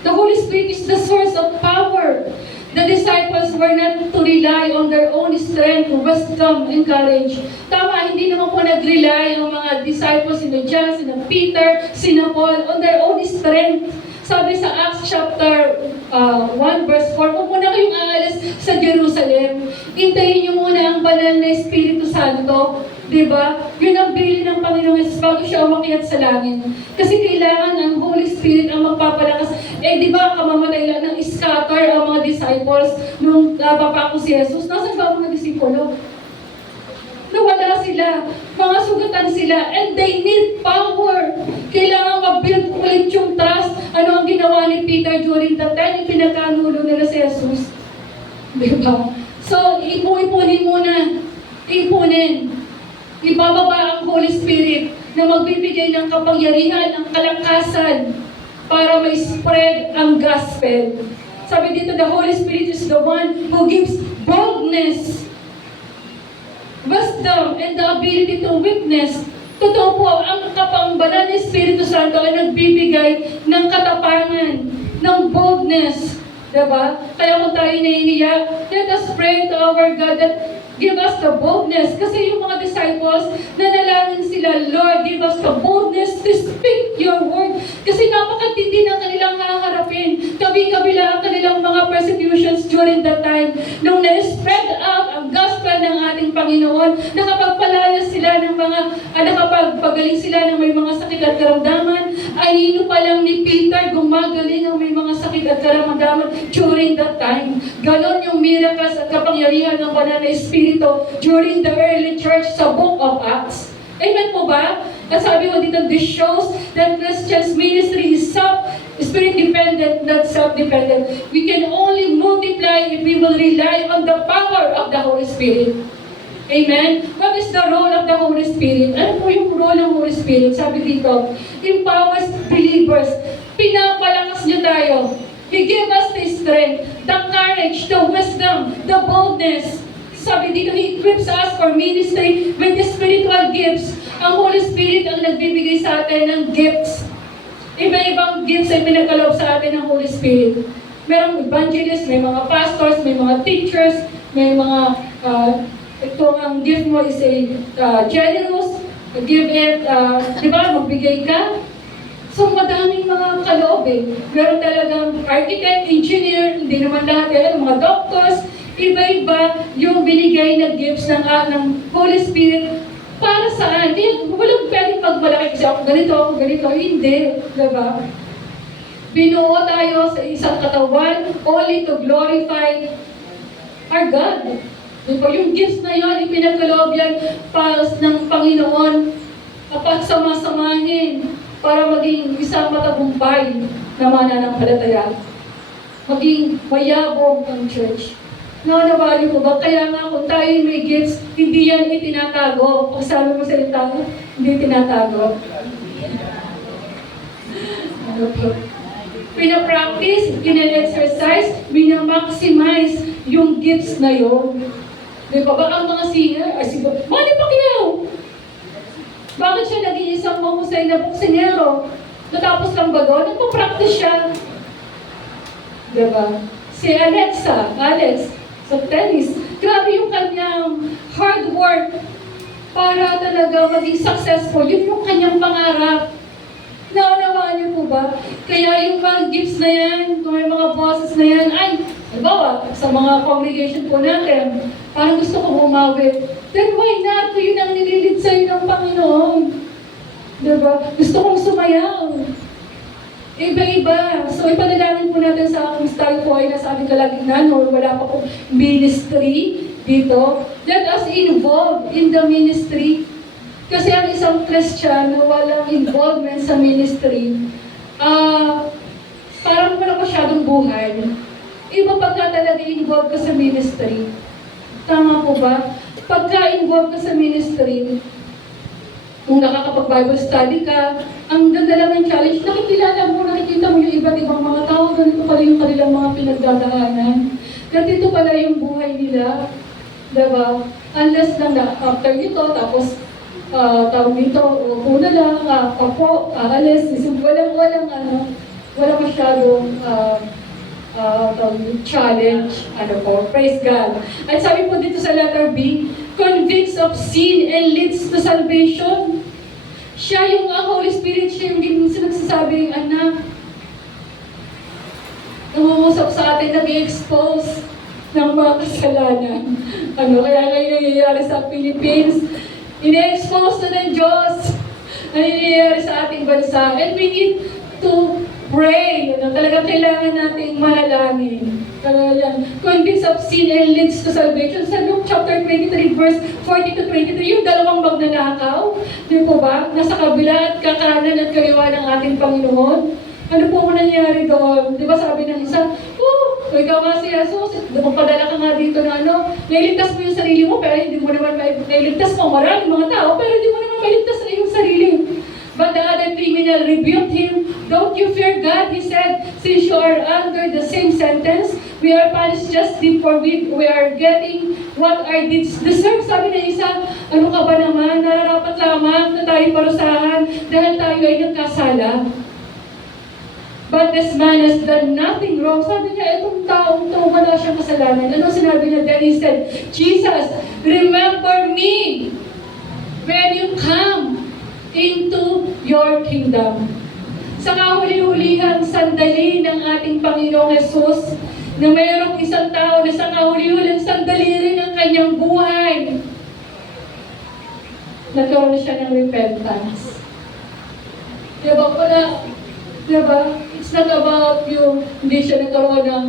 The Holy Spirit is the source of power. The disciples were not to rely on their own strength, wisdom, and courage. Tama, hindi naman po nag-rely ang mga disciples, sina John, sina Peter, sina Paul, on their own strength. Sabi sa Acts chapter 1 verse 4, huwag muna kayong aalis sa Jerusalem. Hintayin niyo muna ang banal na Espiritu Santo. Diba? Yun ang bili ng Panginoong Jesus bago siya umakyat sa langit. Kasi kailangan ang Holy Spirit ang magpapalakas. Diba, kamamatay lang ng scatter ang mga disciples nung papako si Jesus. Nasaan ba ang mga disipulo? Nawala sila. Mga sugatan sila. And they need power. Kailangan mag-build ulit yung trust. Ano ang ginawa ni Peter during that time? Pinagkanulo nila si Jesus. Diba? So, ipunin muna. Ipunin. Ibababa ang Holy Spirit na magbibigay ng kapangyarihan, ng kalakasan para ma-spread ang gospel. Sabi dito, the Holy Spirit is the one who gives boldness, wisdom, and the ability to witness. Totoo po, ang banal na Espiritu Santo ay nagbibigay ng katapangan, ng boldness. Diba? Kaya kung tayo nahihiya, let us pray to our God that give us the boldness. Kasi yung mga disciples, nanalangin sila, Lord, give us the boldness to speak your word. Kasi napakatindi ng kanilang haharapin. Kabi-kabila ang kanilang mga persecutions during that time. Nung na-spread out ang gospel ng ating Panginoon, nakapagpalaya sila ng mga, nakapagpagaling sila ng may mga sakit at karamdaman, ay nino pa lang ni Peter gumagaling ang may mga sakit at karamdaman during that time. Ganon yung miracles at kapangyarihan ng banal na Espiritu during the early church sa Book of Acts. Amen po ba? At sabi mo dito, this shows that Christian's ministry is spirit-dependent, not self-dependent. We can only multiply if we will rely on the power of the Holy Spirit. Amen? What is the role of the Holy Spirit? Ano po yung role ng Holy Spirit? Sabi dito, empowers believers. Pinapalakas niyo tayo. He gave us the strength, the courage, the wisdom, the boldness. Sabi dito, He equips us for ministry with the spiritual gifts. Ang Holy Spirit ang nagbibigay sa atin ng gifts. Iba-ibang gifts ay pinagkaloob sa atin ng Holy Spirit. Merong evangelists, may mga pastors, may mga teachers, may mga ito ang gift mo is a generous, give it, di ba, magbigay ka. So madaming mga kaloob eh. Meron talagang architect, engineer, hindi naman lahat yan, mga doctors, iba-iba yung binigay na gifts ng Holy Spirit para saan? Kaya walang pwedeng pagmalaki kasi ako ganito, hindi, diba? Binuo tayo sa isang katawan only to glorify our God. Diba? Yung gifts na yun, ipinagkaloob yan para ng Panginoon kapag samasamahin para maging isang matagumpay na mananampalataya. Maging mayabong ang church. Naunawaan niyo po ba? Kaya nga kung tayo may gifts, hindi yan itinatago. Kung sabi mo sa tao, hindi tinatago. Ano po? Pina-practice, pina-exercise, bina-maximize yung gifts na yun. Di ba? Ang mga singer, ay si Manny Pacquiao! Bakit siya naging isang mahusay na boksinero? Natapos lang ba doon? Nagpa-practice siya. Di ba? Si Alex, sa tennis. Grabe yung kanyang hard work para talaga maging successful. Yun yung kanyang pangarap. Naunawaan niyo po ba? Kaya yung mga gifts na yan, kung may mga bosses na yan, ay, halimbawa, sa mga congregation po natin, parang gusto ko bumawi. Then why not? Yun ang nililid sa'yo ng Panginoon. Diba? Gusto kong sumayaw. Iba-iba. So, ipanalangin po natin sa kung tayo po ay nasa ating kalagitnaan or wala pa pong ministry dito. Let us involve in the ministry. Kasi ang isang Christian na walang involvement sa ministry, parang wala masyadong buhay. Iba pagka talaga involved ka sa ministry. Tama po ba? Pagka-involved ka sa ministry, kung nakakapag-Bible study ka, ang ganda lang ng challenge, nakikita mo yung iba't ibang mga tao, ganito pala yung kanilang mga pinagdadaanan. Ganito pala yung buhay nila. Diba? Unless lang na after nito, tapos tawag nito, upo na lang, papo, aalis, wala masyadong challenge, praise God. At sabi po dito sa letter B, convicts of sin and leads to salvation. Siya yung Holy Spirit, siya yung nagsasabing, anak, nangungusap sa atin, nag-expose ng mga kasalanan. Kaya ngayon nangyayari sa Philippines, ine-expose na ng Diyos na nangyayari sa ating bansa. And we need to pray. Talagang kailangan nating manalangin. Convicts of sin and leads to salvation. Sa Luke chapter 23, verse 40 to 23, yung dalawang magnanakaw, di po ba? Nasa kabila at kakanan at kaliwa ng ating Panginoon. Ano po nangyari doon? Di ba sabi ng isa, ikaw nga si Jesus, magpadala ka nga dito na nailigtas mo yung sarili mo, pero hindi mo naman nailigtas mo maraming mga tao, pero hindi mo naman mailigtas na yung sarili. But the other criminal rebuked him. Don't you fear God, he said, since you are under the same sentence, we are punished justly for we are getting what our deeds deserve. Sabi ng isa, ano ka ba naman, nararapat lamang na tayo parusahan dahil tayo ay nagkasala. But this man has done nothing wrong. Sabi niya, itong taong to, wala siyang kasalanan. Ano sinabi niya? Then he said, Jesus, remember me when you come into your kingdom. Sa kahuli-hulihang sandali ng ating Panginoong Jesus, na mayroong isang tao na sa kahuli-hulihang sandali rin ng kanyang buhay, nagkaroon siya ng repentance. Diba? It's not about yung hindi siya nagkaroon ng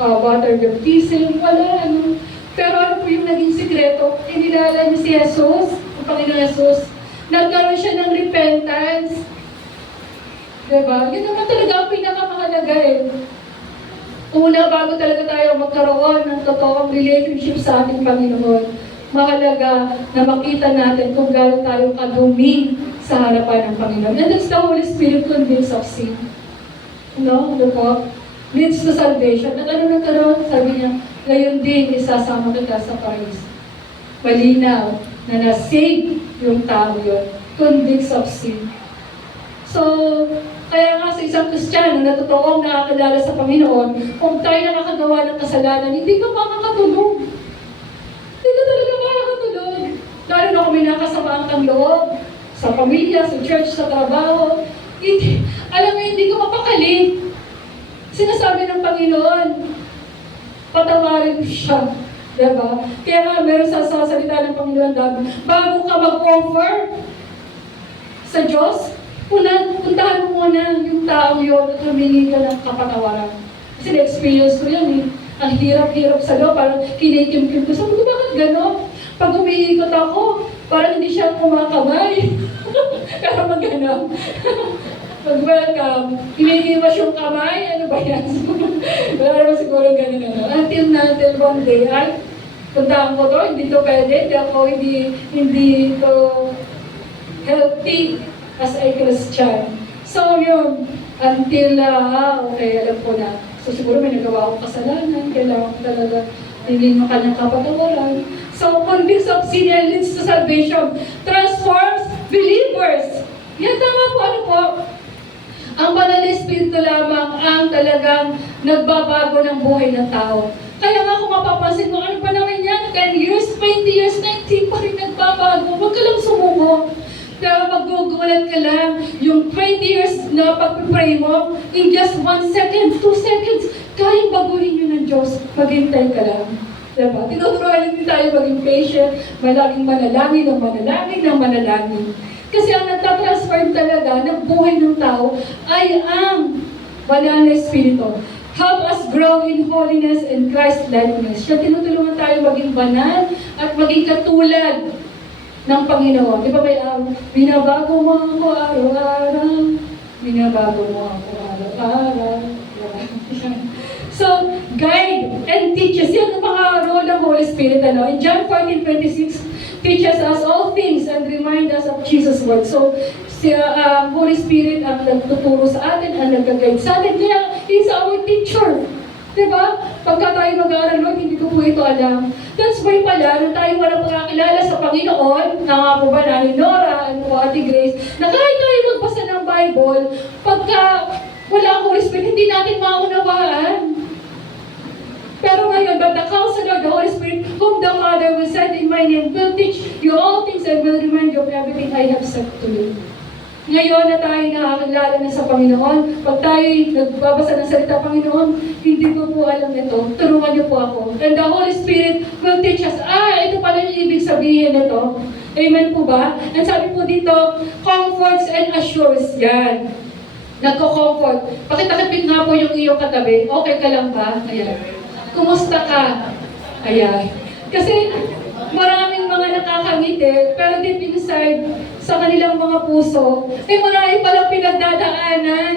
water baptism, wala. Pero ano po yung naging sikreto? Inilala niya si Jesus, ang Panginoong Jesus, nagkaroon siya ng repentance. Diba? Yun naman talaga ang pinakamahalaga eh. Una, bago talaga tayo magkaroon ng totoong relationship sa ating Panginoon, mahalaga na makita natin kung gano'n tayo kadumi sa harapan ng Panginoon. And that's the Holy Spirit convicts of sin. Leads to salvation. At ano nagkaroon? Sabi niya, ngayon din, isasama kita sa paraiso. Malinaw na na-save yung tao yun. Convicts of sin. So, kaya nga sa isang Kristiyano na totoong nakakilala sa Panginoon, kung tayo nakakagawa ng kasalanan, hindi ka makakatulog. Hindi ka talaga makakatulog. meron ako minakasamaang kang loob, sa pamilya, sa church, sa trabaho. Hindi, alam mo, hindi ko mapakali. Sinasabi ng Panginoon, patawarin mo siya. Diba? Kaya nga, meron sa salita ng Panginoon, bago ka mag-offer sa Diyos, puntahan mo muna yung taong yun at humingi ka ng kapatawaran. Kasi na-experience ko yan eh. Ang hirap-hirap sa loob, parang kinikim-kim ko. Sabi ko, bakit gano'n? Pag umiikot ako, parang hindi siya kumakamay. Pero mag-gano'n. Pag-welcome, iniiwas yung kamay, ano ba yan? Wala naman siguro gano'n. Until one day, ay, puntaan ko to, hindi to pwede, hindi to healthy as a Christian. So yun, until, okay, alam ko na. So siguro may nagawa akong kasalanan, kailangan ko talaga hingin mo kanyang kapatawaran. So, convicts of sin and leads to salvation, transforms believers. Yan, tama po, ano po? Ang banal na Espiritu lamang ang talagang nagbabago ng buhay ng tao. Kaya nga kung mapapansin mo, ano pa naman yan? 10 years, 20 years, 19 pa rin nagbabago. Huwag ka lang sumuko. Kaya magugulat ka lang, yung 20 years na pag-pray mo, in just 1 second, 2 seconds, kayang baguhin yun ng Diyos. Maghintay ka lang. Diba? Tinuturuan din tayo maging patient, malaging manalangin ng manalangin ng manalangin. Kasi ang nagtatransform talaga ng buhay ng tao ay ang banal na Espiritu. Help us grow in holiness and Christ-likeness. Siya tinutulungan tayo maging banal at maging katulad ng Panginoon. Di ba may binabago mo ako araw-araw, binabago mo ako araw-araw. So, guide and teach us. Yan ang mga role ng Holy Spirit. Ano? In John 14:26, teaches us all things and remind us of Jesus' word. So, si Holy Spirit ang nagtuturo sa atin, ang nag-guide sa atin. Kaya, He's our teacher. Diba? Pagka tayo mag-aaral, Lord, hindi ko po ito alam. That's why pala, nung tayo walang pagkakilala sa Panginoon, na nga po ba na ni Nora, ano po, Ate Grace, na kahit tayo magbasa ng Bible, pagka wala ang Holy Spirit, hindi natin maunawaan. Pero ngayon, but the Counselor, the Holy Spirit, whom the Father will send in my name, will teach you all things and will remind you of everything I have said to you. Ngayon na tayo nakakilala na sa Panginoon, pag tayo nagbabasa ng salita Panginoon, hindi ko po alam ito, tulungan niyo po ako. And the Holy Spirit will teach us, ito pala yung ibig sabihin nito. Amen po ba? And sabi po dito, comforts and assures. Yan. Nagko-comfort. Pakita-kapit nga po yung iyong katabi. Okay ka lang ba? Ayan. Kumusta ka? Ayan. Kasi maraming mga nakakangiti, pero deep inside, sa kanilang mga puso, marami palang pinagdadaanan.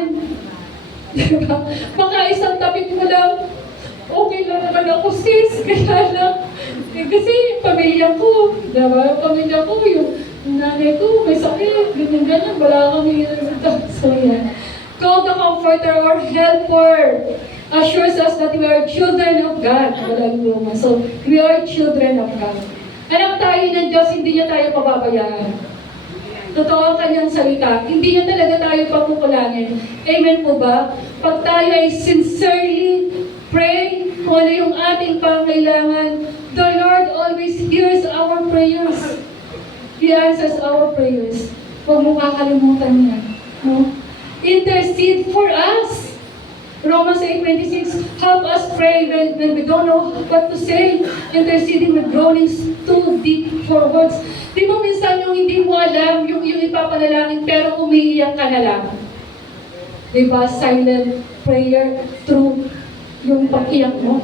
Diba? Baka isang tapit mo lang, okay lang naman ako sis, kaya lang. Kasi pamilya ko, diba? Pamilya ko, yung nanay ko, may sakit, ganyan-ganyan, wala kami resulta. So yan. Call the comforter or helper assures us that we are children of God. So, we are children of God. Alam tayo ng Diyos, hindi niya tayo pababayaan. Totoo ang kanyang salita. Hindi niya talaga tayo pakukulangin. Amen po ba? Pag tayo ay sincerely pray kung ano yung ating pangailangan, the Lord always hears our prayers. He answers our prayers. Huwag mo kakalimutan yan. No? Intercede for us. Romans 8:26, help us pray when we don't know what to say. Interceding with groanings too deep for words. Di ba minsan yung hindi mo alam, yung ipapanalangin, pero umiiyak ka na lang? Di ba? Silent prayer through yung pag-iyak mo.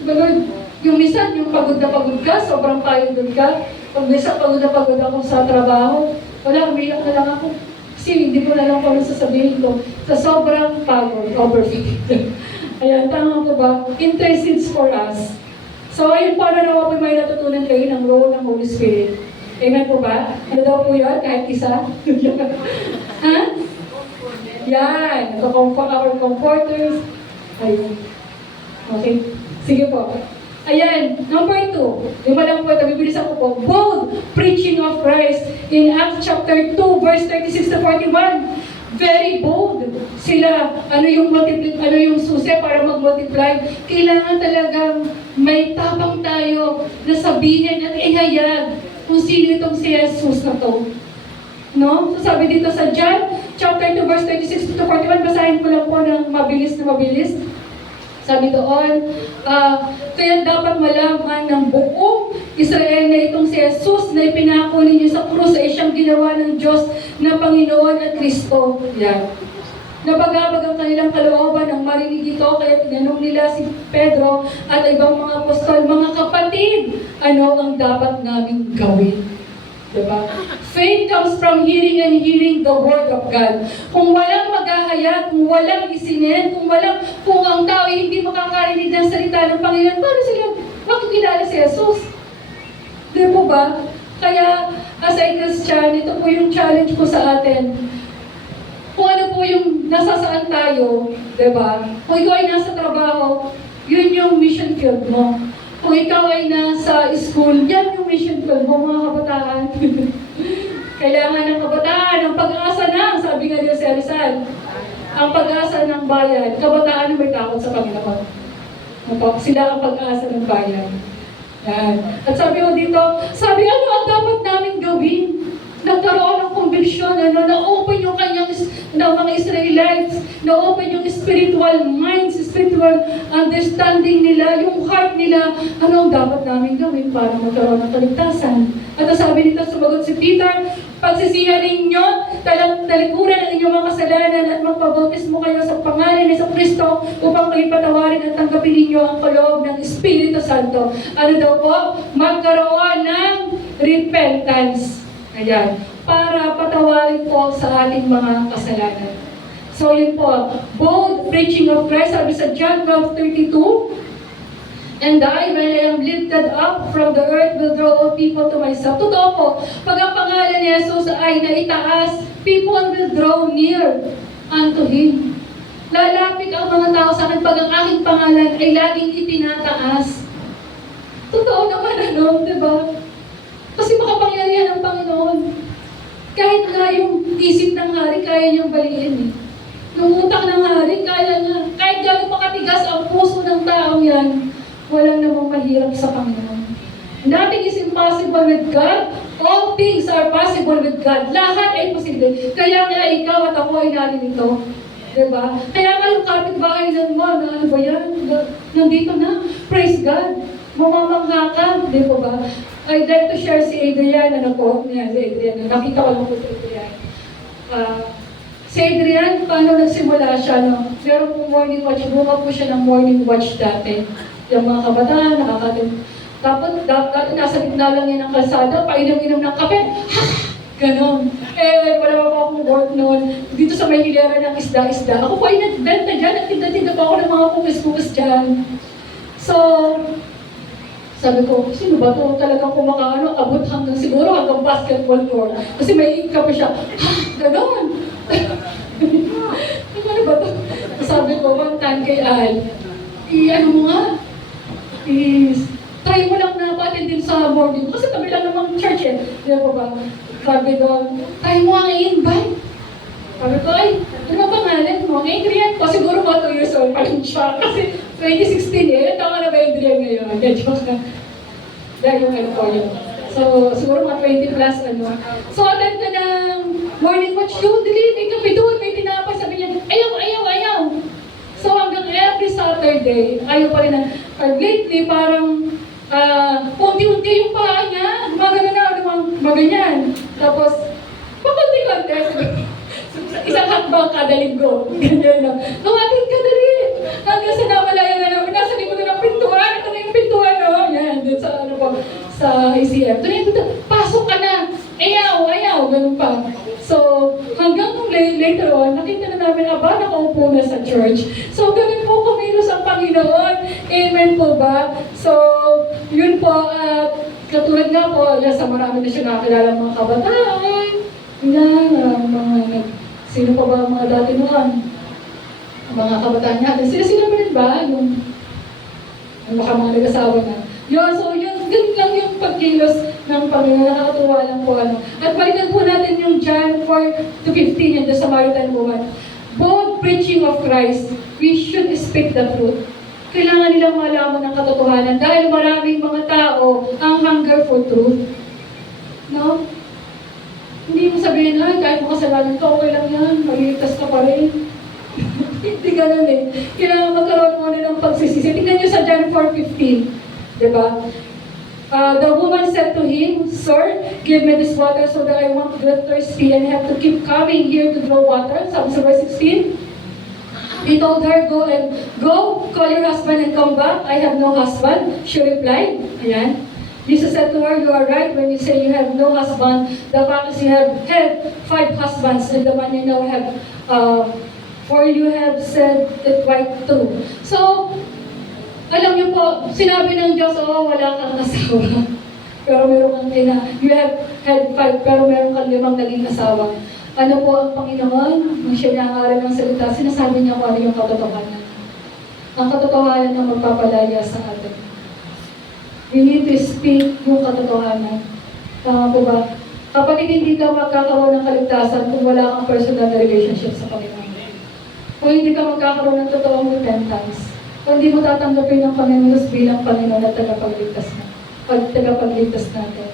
Diba, Lord? Yung minsan, yung pagod na pagod ka, sobrang pagod ka. Pag minsan pagod na pagod ako sa trabaho, wala, umiiyak na lang ako. Kasi hindi ko na lang kung ano sasabihin ko. Sa sobrang pagod, overfitted. Ayan, tama ko ba? Intercedes for us. So, ayun, para nawa po may natutunan kayo ng role ng Holy Spirit. Amen po ba? Ano daw po yun? Kahit isa? Ha? Yan. Our comforters. Ayun. Okay. Sige po. Ayan. Number 2. Lima lang po ito. Bibilisan ko po. Bold preaching of Christ in Acts chapter 2, verse 36 to 41. Very bold sila. Ano yung susi para mag-multiply? Kailangan talagang may tapang tayo na sabihin at ihayag kung sino itong si Jesus na to. No? So sabi dito sa John, chapter 2, verse 26 to 41, basahin ko lang po ng mabilis na mabilis. Sabi doon, kaya dapat malaman ng buong Israel na itong si Jesus na ipinako ninyo sa krus ay siyang ginawa ng Diyos na Panginoon at Kristo. Yan. Nabagabag ang kanilang kalooban ng marinig ito, kaya tinanong nila si Pedro at ibang mga apostol, mga kapatid, ano ang dapat naming gawin? Diba? Faith comes from hearing and hearing the Word of God. Kung walang maghahayag, kung walang isinin, kung ang tao ay hindi makakarinig ng salita ng Panginoon, paano sila makikilala si Jesus? Di po ba? Kaya, as a Christian, ito po yung challenge ko sa atin. Kung ano po yung nasasaan tayo, di ba? Kung ikaw ay nasa trabaho, yun yung mission field mo. Kung ikaw ay nasa school, yan yung mission field mo, mga kabataan. Kailangan ng kabataan, ang pag-asa na, sabi nga niya si Rizal, ang pag-asa ng bayan, kabataan na may takot sa Panginoon. Sila ang pag-asa ng bayan. Yan. At sabi ko dito, ano ang dapat namin gawin? Nagkaroon ng conviction, na-open yung kanyang mga Israelites, na-open yung spiritual minds, spiritual understanding nila, yung heart nila, ano ang dapat namin gawin para magkaroon ng kaligtasan. At sabi nito, sumagot si Peter, pagsisihan ninyo, talikuran ang inyong mga kasalanan at magpabautismo kayo sa pangalan ni sa Kristo upang kayo patawarin at tanggapin ninyo ang kaloob ng Espiritu Santo. Ano daw po? Magkaroon ng repentance. Ayan, para patawarin po sa ating mga kasalanan. So yun po, bold preaching of Christ, sabi sa John 12:32, and I, when I am lifted up from the earth, will draw all people to myself. Totoo po, pag ang pangalan ni Jesus ay naitaas, people will draw near unto Him. Lalapit ang mga tao sa akin pag ang aking pangalan ay laging itinataas. Totoo naman, diba? Kasi makapangyarihan ang Panginoon. Kahit nga yung isip ng hari, kaya niyang baliin. Yung utak ng hari, kaya nga. Kahit gano'n makatigas ang puso ng taong yan, walang namang mahirap sa Panginoon. Nothing is impossible with God. All things are possible with God. Lahat ay posible. Kaya nga ikaw at ako ay narinito. Diba? Kaya nga yung kapitbahay ng mo, na ano ba yan? Nandito na. Praise God. Mamamangha ka. Di ba ba? I'd like to share si Adrian, si Adrian, nakita ko lang po si Adrian. Si Adrian, paano nagsimula siya, no? Meron pong morning watch, buka po siya ng morning watch dati. Yung mga kabataan, nakakalim. Tapos, dati nasa gitna lang yan ng kalsada, painom-inom ng kape, ganon. Wala pa akong work noon. Dito sa may hilera ng isda-isda. Ako po ay nagbenta dyan, at tinda-tinda pa ako ng mga pupis-pupis dyan. So, sabi ko, sino ba ito? Talagang kumakaano, abot hanggang siguro hanggang basketball court. Kasi may ika pa siya, ganon. Ano ba ito? Sabi ko, one time kay Al, ano mo nga? Try mo lang na pa-attend sa morning. Kasi kami lang namang church eh. Di ba ba? Sabi ko, try mo ang i-invite. Sabi ko, ano ba pangalan mo? Adrian po, siguro po 2 years old pa rin siya. Kasi 2016 taon na ba Adrian ngayon? Joke na. Dahil yung ano po yun. So, siguro mga 20 plus So, attend ka ng morning watch yun. Dili, may kape doon, may tinapay. Sabi niya, ayaw. So, hanggang every Saturday, ayaw pa rin na. Lately, parang unti-unti yung paa niya. Maganyan. Tapos, pakunti-konti. Isang hakbang kada linggo. Ganyan na. Tumating ka na rin. Hanggang sa namalaya na namin. Nasa likod na ng pintuan. Ito na yung pintuan, no? Yan. Doon sa, sa ACM. Ito na yung pintuan. Pasok ka na. Ayaw. Ganun pa. So, hanggang later on, nakita na namin, nakaupo na sa church. So, ganun po kumilos ang Panginoon. Amen po ba? So, yun po. Katulad nga po, sa marami na siya nakakilala mga kabataan. Yan, sino pa ba ang mga dati noon? Mga kabataan natin. Sila pa rin ba? Yung baka mga nag-asawa na. Yun, so yun lang yung pagkilos ng Panginoon. Nakakatuwa lang po. At balikan po natin yung John 4-15 yung sa Samaritan woman. Bold preaching of Christ, we should speak the truth. Kailangan nilang malaman ng katotohanan dahil maraming mga tao ang hunger for truth. No? Hindi mo sabihin, ay, kahit makasalanan ka, okay lang yan, maliligtas ka pa rin. Hindi ganun eh. Kailangan magkaroon muna ng pagsisisi. Tingnan nyo sa John 4:15. Diba? The woman said to him, Sir, give me this water so that I won't get thirsty and have to keep coming here to draw water. Sabi sa verse 16. He told her, go, call your husband and come back. I have no husband. She replied, ayan. Jesus said to her, you are right when you say you have no husband. The fact is you have had 5 husbands and the one you now have, for you have said it quite true. So, alam niyo po, sinabi ng Diyos, oh, wala kang asawa. Pero meron kang you have had 5, pero meron kang 5 naging asawa. Ano po ang Panginoon? Nung siya nangaral ng salita, sinasabi niya kung ano yung katotohanan. Ang katotohanan na magpapalaya sa atin. You need to speak yung katotohanan. Tama po ba? Kapatid, hindi ka magkakaroon ng kaligtasan kung wala kang personal na relationship sa Panginoon. Kung hindi ka magkakaroon ng totoong repentance. Kung hindi mo tatanggapin ng Panginoon bilang Panginoon at tagapagligtas na. Tagapagligtas natin.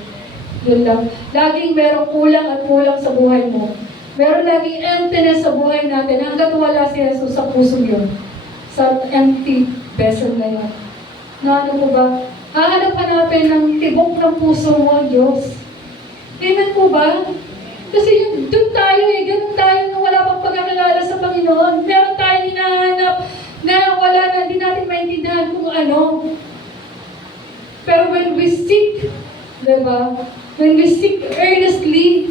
Yun lang. Laging merong kulang at kulang sa buhay mo. Meron laging emptiness sa buhay natin hanggat wala si Jesus sa puso yun. Sa empty vessel na yun. Na ano po ba? Hahanap-hanapin ng tibok ng puso mo, Diyos. Amen po ba? Kasi doon tayo eh. Ganun tayo na wala pang pagkakilala sa Panginoon. Meron tayong hinahanap na wala na, hindi natin maintindihan kung ano. Pero when we seek, diba? When we seek earnestly,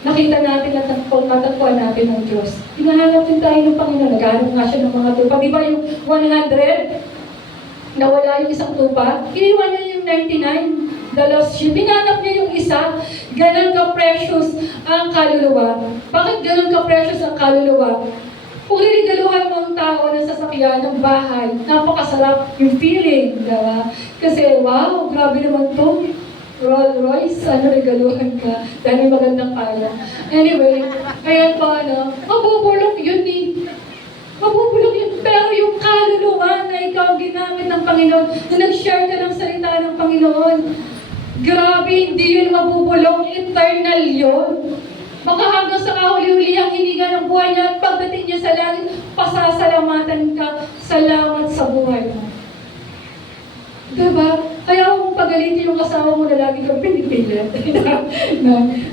nakita natin at natagpuan natin ng Diyos. Hinahanap din tayo ng Panginoon. Naghanap nga siya ng mga tupa. Di ba yung 100, nawala yung isang tupa? Iniwan niya yung 99, the lost sheep. Hinanap niya yung isa. Ganon ka-precious ang kaluluwa. Bakit ganon ka-precious ang kaluluwa? Kung rinigaluhan mo ang tao ng sasakyan, ng bahay, napakasarap yung feeling, diba? Kasi, wow, grabe naman to. Rolls Royce, regaluhan ka. Dahil magandang kaya. Anyway, ayan pa, mabubulok yun eh. Mabubulok yun. Pero yung kaluluwa na ikaw ginamit ng Panginoon, na nag-share ka ng salita ng Panginoon, grabe, hindi yun mabubulok. Eternal yun. Baka hanggang sa kahuli-huli ang hininga ng buhay niya at pagdating niya sa langit, pasasalamatan ka, salamat sa buhay mo. Diba? Kaya kung pagalitin yung asawa mo na lagi kang pinipilit.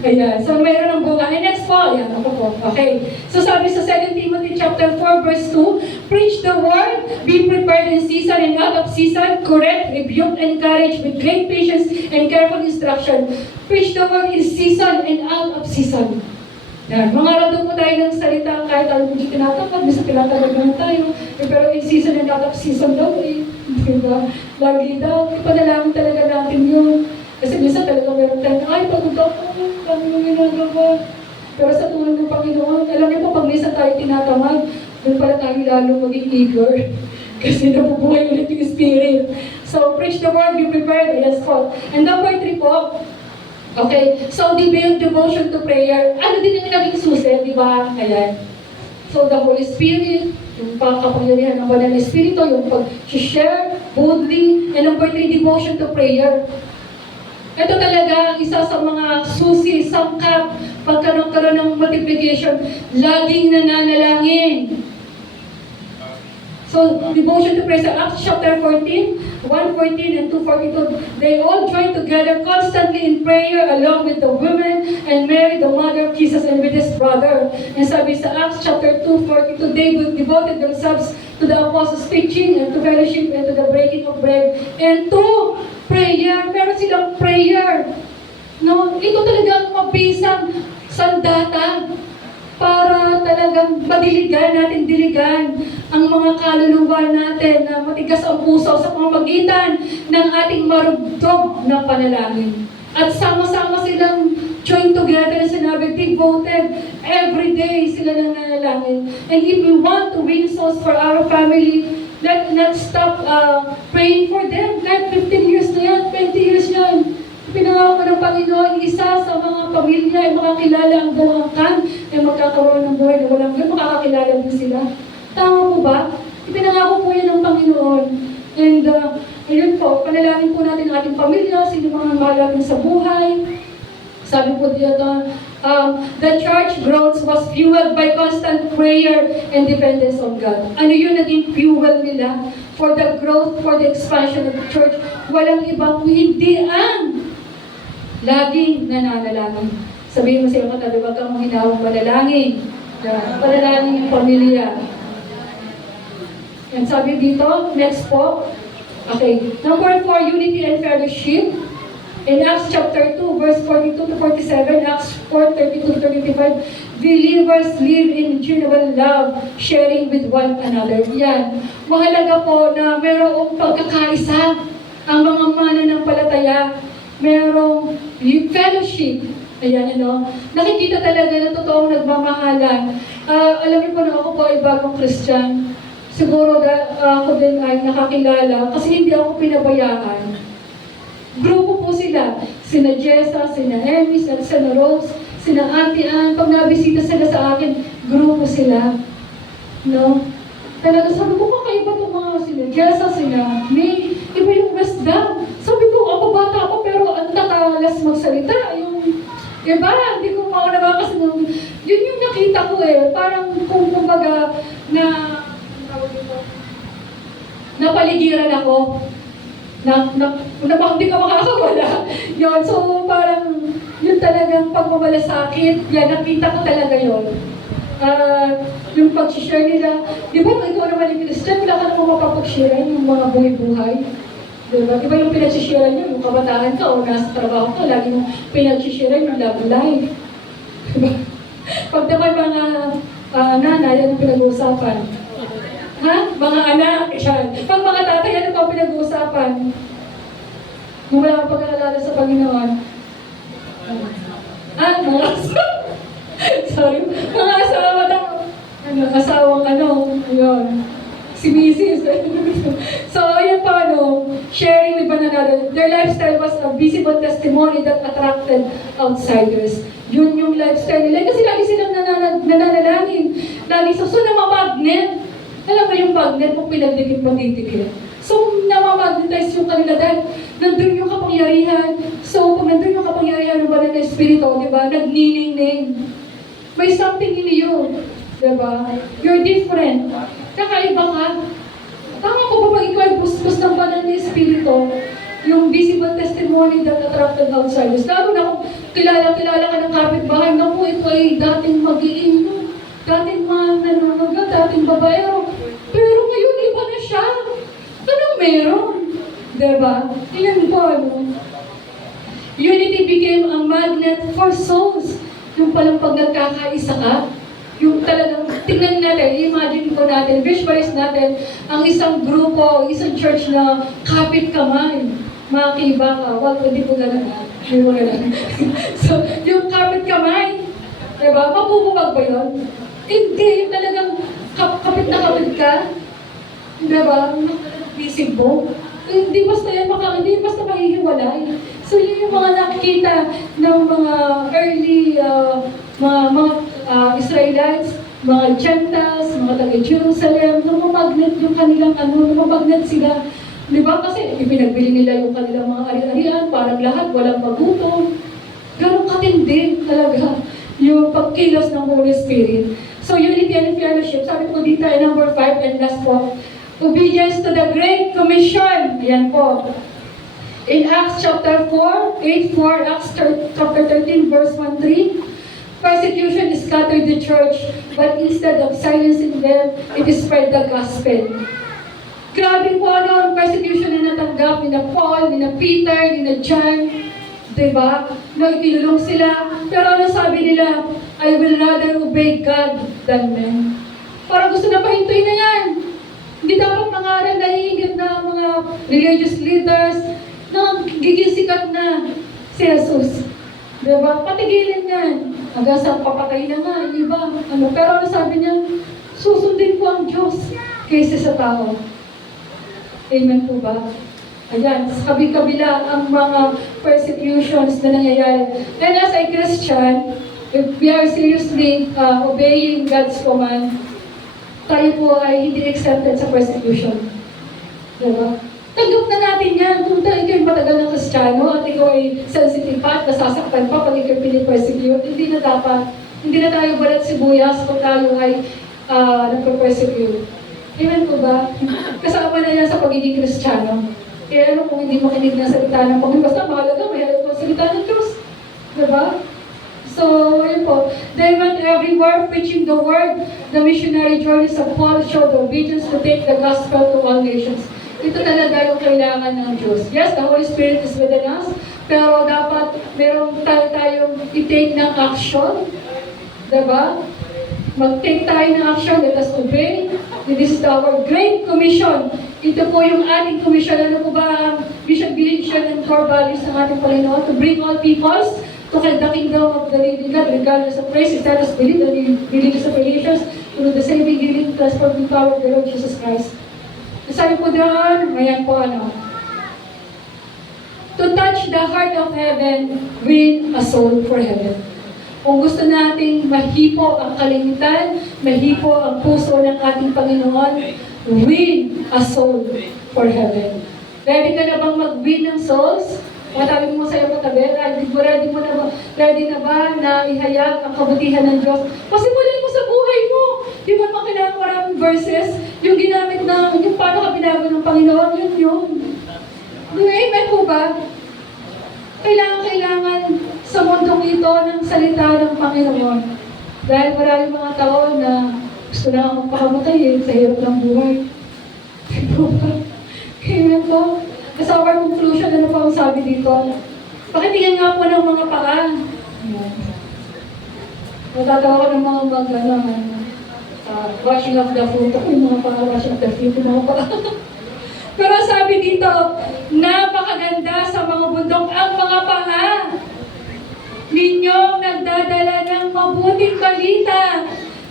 Ayan. So, mayroon ng bunga. And next po, ayan, ako po. Okay. So, sabi sa 2 Timothy chapter 4, verse 2, preach the word, be prepared in season and out of season, correct, rebuke, encourage with great patience and careful instruction. Preach the word in season and out of season. Yan. Mangarap doon po tayo ng salita kahit tayo hindi tinatakot, bisa tinatagod naman tayo. Pero in season and out of season daw eh. Diba? Lagi daw, ipanalangin talaga natin yun. Kasi minsan talaga meron tayo, ay pagod ako, paano yung ginagawa? Pero sa tulong ng Panginoon, alam niyo po, pag minsan tayo tinatamad, doon pala tayo lalo maging eager. Kasi nabubuhay ulit yung spirit. So, preach the word, be prepared. Yes po. And number 3 po, okay, so devotion to prayer, ano din yung naging susi, di ba? Ayan. So the Holy Spirit, yung pagkapangyarihan ng Banal na Espiritu, yung pag-share boldly, and number 3, devotion to prayer. Ito talaga ang isa sa mga susi, sangkap, pagkaroon ng multiplication, laging nananalangin. So, devotion to prayer sa Acts chapter 14, 1:14 and 2:42, they all joined together constantly in prayer along with the women and Mary, the mother of Jesus, and with his brother. And sabi sa Acts chapter 2:42, they devoted themselves to the apostles' teaching and to fellowship and to the breaking of bread and to prayer. Meron silang prayer. No, ito talagang mabisang sandata para talagang madiligan natin, diligan ang mga kaluluwa natin na matigas ang puso sa pamamagitan ng ating marugtog na panalangin. At sama-sama silang join together, sinabi, devoted, every day sila nananalangin. And if we want to win souls for our family, let's not stop praying for them. Kahit 15 years na yan, 20 years yan. Pinangako ng Panginoon, isa sa mga pamilya ay makakilala ang buong angkan, ay magkakaroon ng buhay na walang yun, makakakilala din sila. Tama po ba? Ipinangako po yan ng Panginoon. And Ayun po, panalangin po natin ang ating pamilya, sino mga mahal natin sa buhay. Sabi po dito, the church growth was fueled by constant prayer and dependence on God. Ano yun naging fuel nila for the growth, for the expansion of the church? Walang ibang hindi ang laging nananalangin. Sabihin mo sa iyo katabi, wag kang mahinawang manalangin. Panalangin yung pamilya. And sabi dito, next po, okay, number 4, unity and fellowship. In Acts chapter 2, verse 42 to 47, Acts 4, 32 to 35, believers live in genuine love, sharing with one another. Yan. Mahalaga po na mayroong pagkakaisa ang mga mananampalataya. Mayroong fellowship. Ayan, nakikita talaga na totoong nagmamahalan. Alam niyo po na ako po ay bagong Christian. Siguro ako din ay nakakilala kasi hindi ako pinabayaan. Grupo po sila. Sina Jessa, sina Emmy, sina Rose, sina Auntie Ann. Pag nabisita sila sa akin, grupo sila. No? Talaga sabi ko, kakaiba itong mga sina Jessa, sina May. Iba yung wisdom. Sabi ko, ako bata ako pero ang tatalas magsalita. Yung iba, hindi ko mauna kasi yun yung nakita ko eh. Parang kumbaga napaligiran ako. Hindi ka makakawala. Yun, so parang yun talagang pagmamalasakit, yan, nakita ko talaga yun. Yung pag-share nila, di ba ikaw naman yung Christian, wala ka naman mapapag-share yung mga buhay-buhay. Di ba yung pinag-share nyo, yung kabataan ka o nasa trabaho ka, lagi yung pinag-share yung love life. Diba? Pag naman mga nanay, ano pinag-uusapan? Ha? Mga anak, yan. Pag mga tatay, ano pa pinag-uusapan? Kung wala kang pagkakalala sa Panginoon. Mga sorry. Mga asawa na, asawang yun. Si Mrs. So, yun po, sharing with one another. Their lifestyle was a visible testimony that attracted outsiders. Yun yung lifestyle nila. Kasi lagi silang nananalangin. Lagi sa namamagnet. Alam mo yung magnet mo pinagdikit matidikit. So, namamagnetize yung kanila dahil nandun yung kapangyarihan. So, pag nandun yung kapangyarihan ng banal na espiritu, di ba, nagniningning. May something in you. Di ba? You're different. Kakaiba ka. Tama ko ba pag ikaw ay busbus ng banal na espiritu, yung visible testimony that attracted outsiders. Lalo na kung kilala ka ng kapitbahay, naku, ito ay dating mag-iinom, dating mananaga, dating babaero. Pero ngayon, iba na siya. Anong meron? Diba? Iyan po, Unity became a magnet for souls. Yung palang pag nagkakaisa ka, yung talagang, tingnan natin, imagine ko natin, visualize natin, ang isang grupo, isang church na kapit kamay, makiba ka. Wag, hindi po ganun. Hindi po ganun. So, yung kapit kamay, diba? Mabububag ba yun? Hindi, yung talagang kapit na kapit ka. Diba? Bisig mo. Hindi basta yan, hindi basta mahihiwalay. So yun yung mga nakikita ng mga early, mga Israelites, mga Gentiles, mga taga-Jerusalem, namamagnet yung kanilang namamagnet sila. Diba? Kasi ipinagbili nila yung kanilang mga ari-arian, parang lahat, walang magutom. Ganun katindi talaga yung pagkilos ng Holy Spirit. So, unity and fellowship. Sabi ko dito ay number 5 and last po. Obedience to the Great Commission. Ayan po. In Acts chapter 4, 8:4, Acts chapter 13, verse 1-3, persecution scattered the church, but instead of silencing them, it spread the gospel. Grabe po ang persecution na natanggap ni Paul, ni Peter, ni John. Diba? Itinulong sila. Pero ano sabi nila? I will rather obey God than men. Parang gusto na pahintuin na yan. Hindi dapat mangaral na hihigit na mga religious leaders na gigisikat na si Jesus. Diba? Patigilin yan. Hanggang sa papatay na nga, iba. Pero ano sabi niya? Susundin ko ang Diyos kaysa sa tao. Amen po ba? Ayan, sa kabila ang mga persecutions na nangyayari. And as a Christian, if we are seriously obeying God's command, tayo po ay hindi exempted sa persecution. Diba? Tanggap na natin yan. Kung ikaw matagal ng Kristiyano at ikaw ay sensitive pa at nasasaktan pa pag ikaw pinipersecute, hindi na dapat, hindi na tayo balat sibuyas kung tayo ay nagpe-persecute. Amen po ba? Kasama na yan sa pagiging Kristiyano. Kaya ano kung hindi makinig ng salita ng Panginoon, basta mahalaga, may alam po salita ng Diyos. Diba? So, ayun po. They went everywhere preaching the word. The missionary journeys of Paul showed obedience to take the gospel to all nations. Ito talaga yung kailangan ng Diyos. Yes, the Holy Spirit is within us, pero dapat meron tayong i-take ng action. Diba? Mag-take tayo ng action, let us obey. This is our great commission. Ito po yung ating commission. Ano po ba ang mission, vision, and core values ng ating Panginoon? To bring all peoples to the kingdom of the living God, regardless of race, status, belief, and religious affiliations, through the saving, healing, transforming power of the Lord Jesus Christ. Sabi po doon, ayan po ano, to touch the heart of heaven, win a soul for heaven. Kung gusto nating mahipo ang kalimitan, mahipo ang puso ng ating Panginoon, win a soul for heaven. Ready ka na bang mag-win ng souls? Matabi mo sa iyo katabi, ready na ba na ihayag ang kabutihan ng Diyos? Pasimulan mo sa buhay mo. Di ba kailangan maraming verses? Yung ginamit na, yung paano ka binago ng Panginoon, yun. Amen po ba? Kailangan sa mundong ito ng salita ng Panginoon. Dahil maraming mga tao na gusto na magpakamatay sa hirap ng buhay. Amen po. As our conclusion, ano pa ang sabi dito? Pakitingin nga po ng mga paa. Matatawa ko ng mga washing of the foot. Yung mga paa, washing of the feet, yung mga paa. Pero sabi dito, napakaganda sa mga bundok ang mga paa. Ninyong nagdadala ng mabuting balita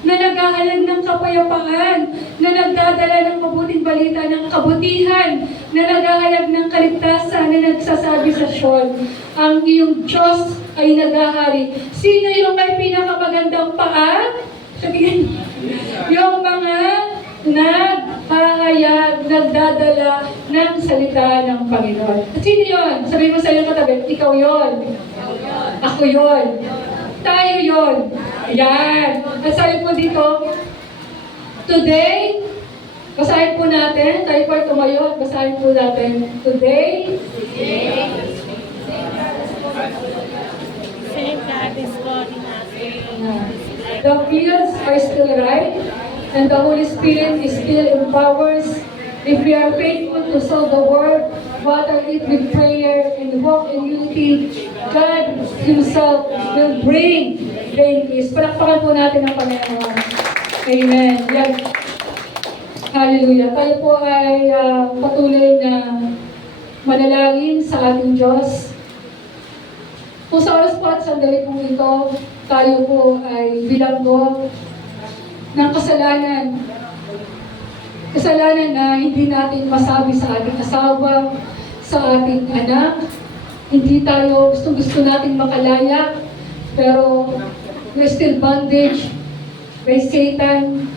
na naghahalag ng kapayapaan, na nagdadala ng mabuting balita ng kabutihan, na naghahalag ng kaligtasan, na nagsasabi sa Sion, ang iyong Diyos ay naghahari. Sino yung may pinakamagandang paa? Sabihin, yung mga naghahayag, nagdadala ng salita ng Panginoon. At sino yun? Sabihin mo sa iyong katabi, ikaw yun. Ako yun. Tayo yun. Ayan. At sabi po dito, today, basahin po natin, tayo po ay tumayo at basahin po natin, today, Same God is God in us. the fields are still ripe, and the Holy Spirit is still empowers. If we are faithful to sow the word, water it with prayer, and walk in unity, God Himself will bring the increase. Palakpakan po natin ang Panginoon. Amen. Yan. Hallelujah. Tayo po ay patuloy na manalangin sa ating Diyos. Kung sa oras po at sandali po ito, tayo po ay bilanggo ng kasalanan. Kasalanan na hindi natin masabi sa ating asawa, sa ating anak. Hindi tayo gusto natin makalaya, pero we're still bondage by Satan.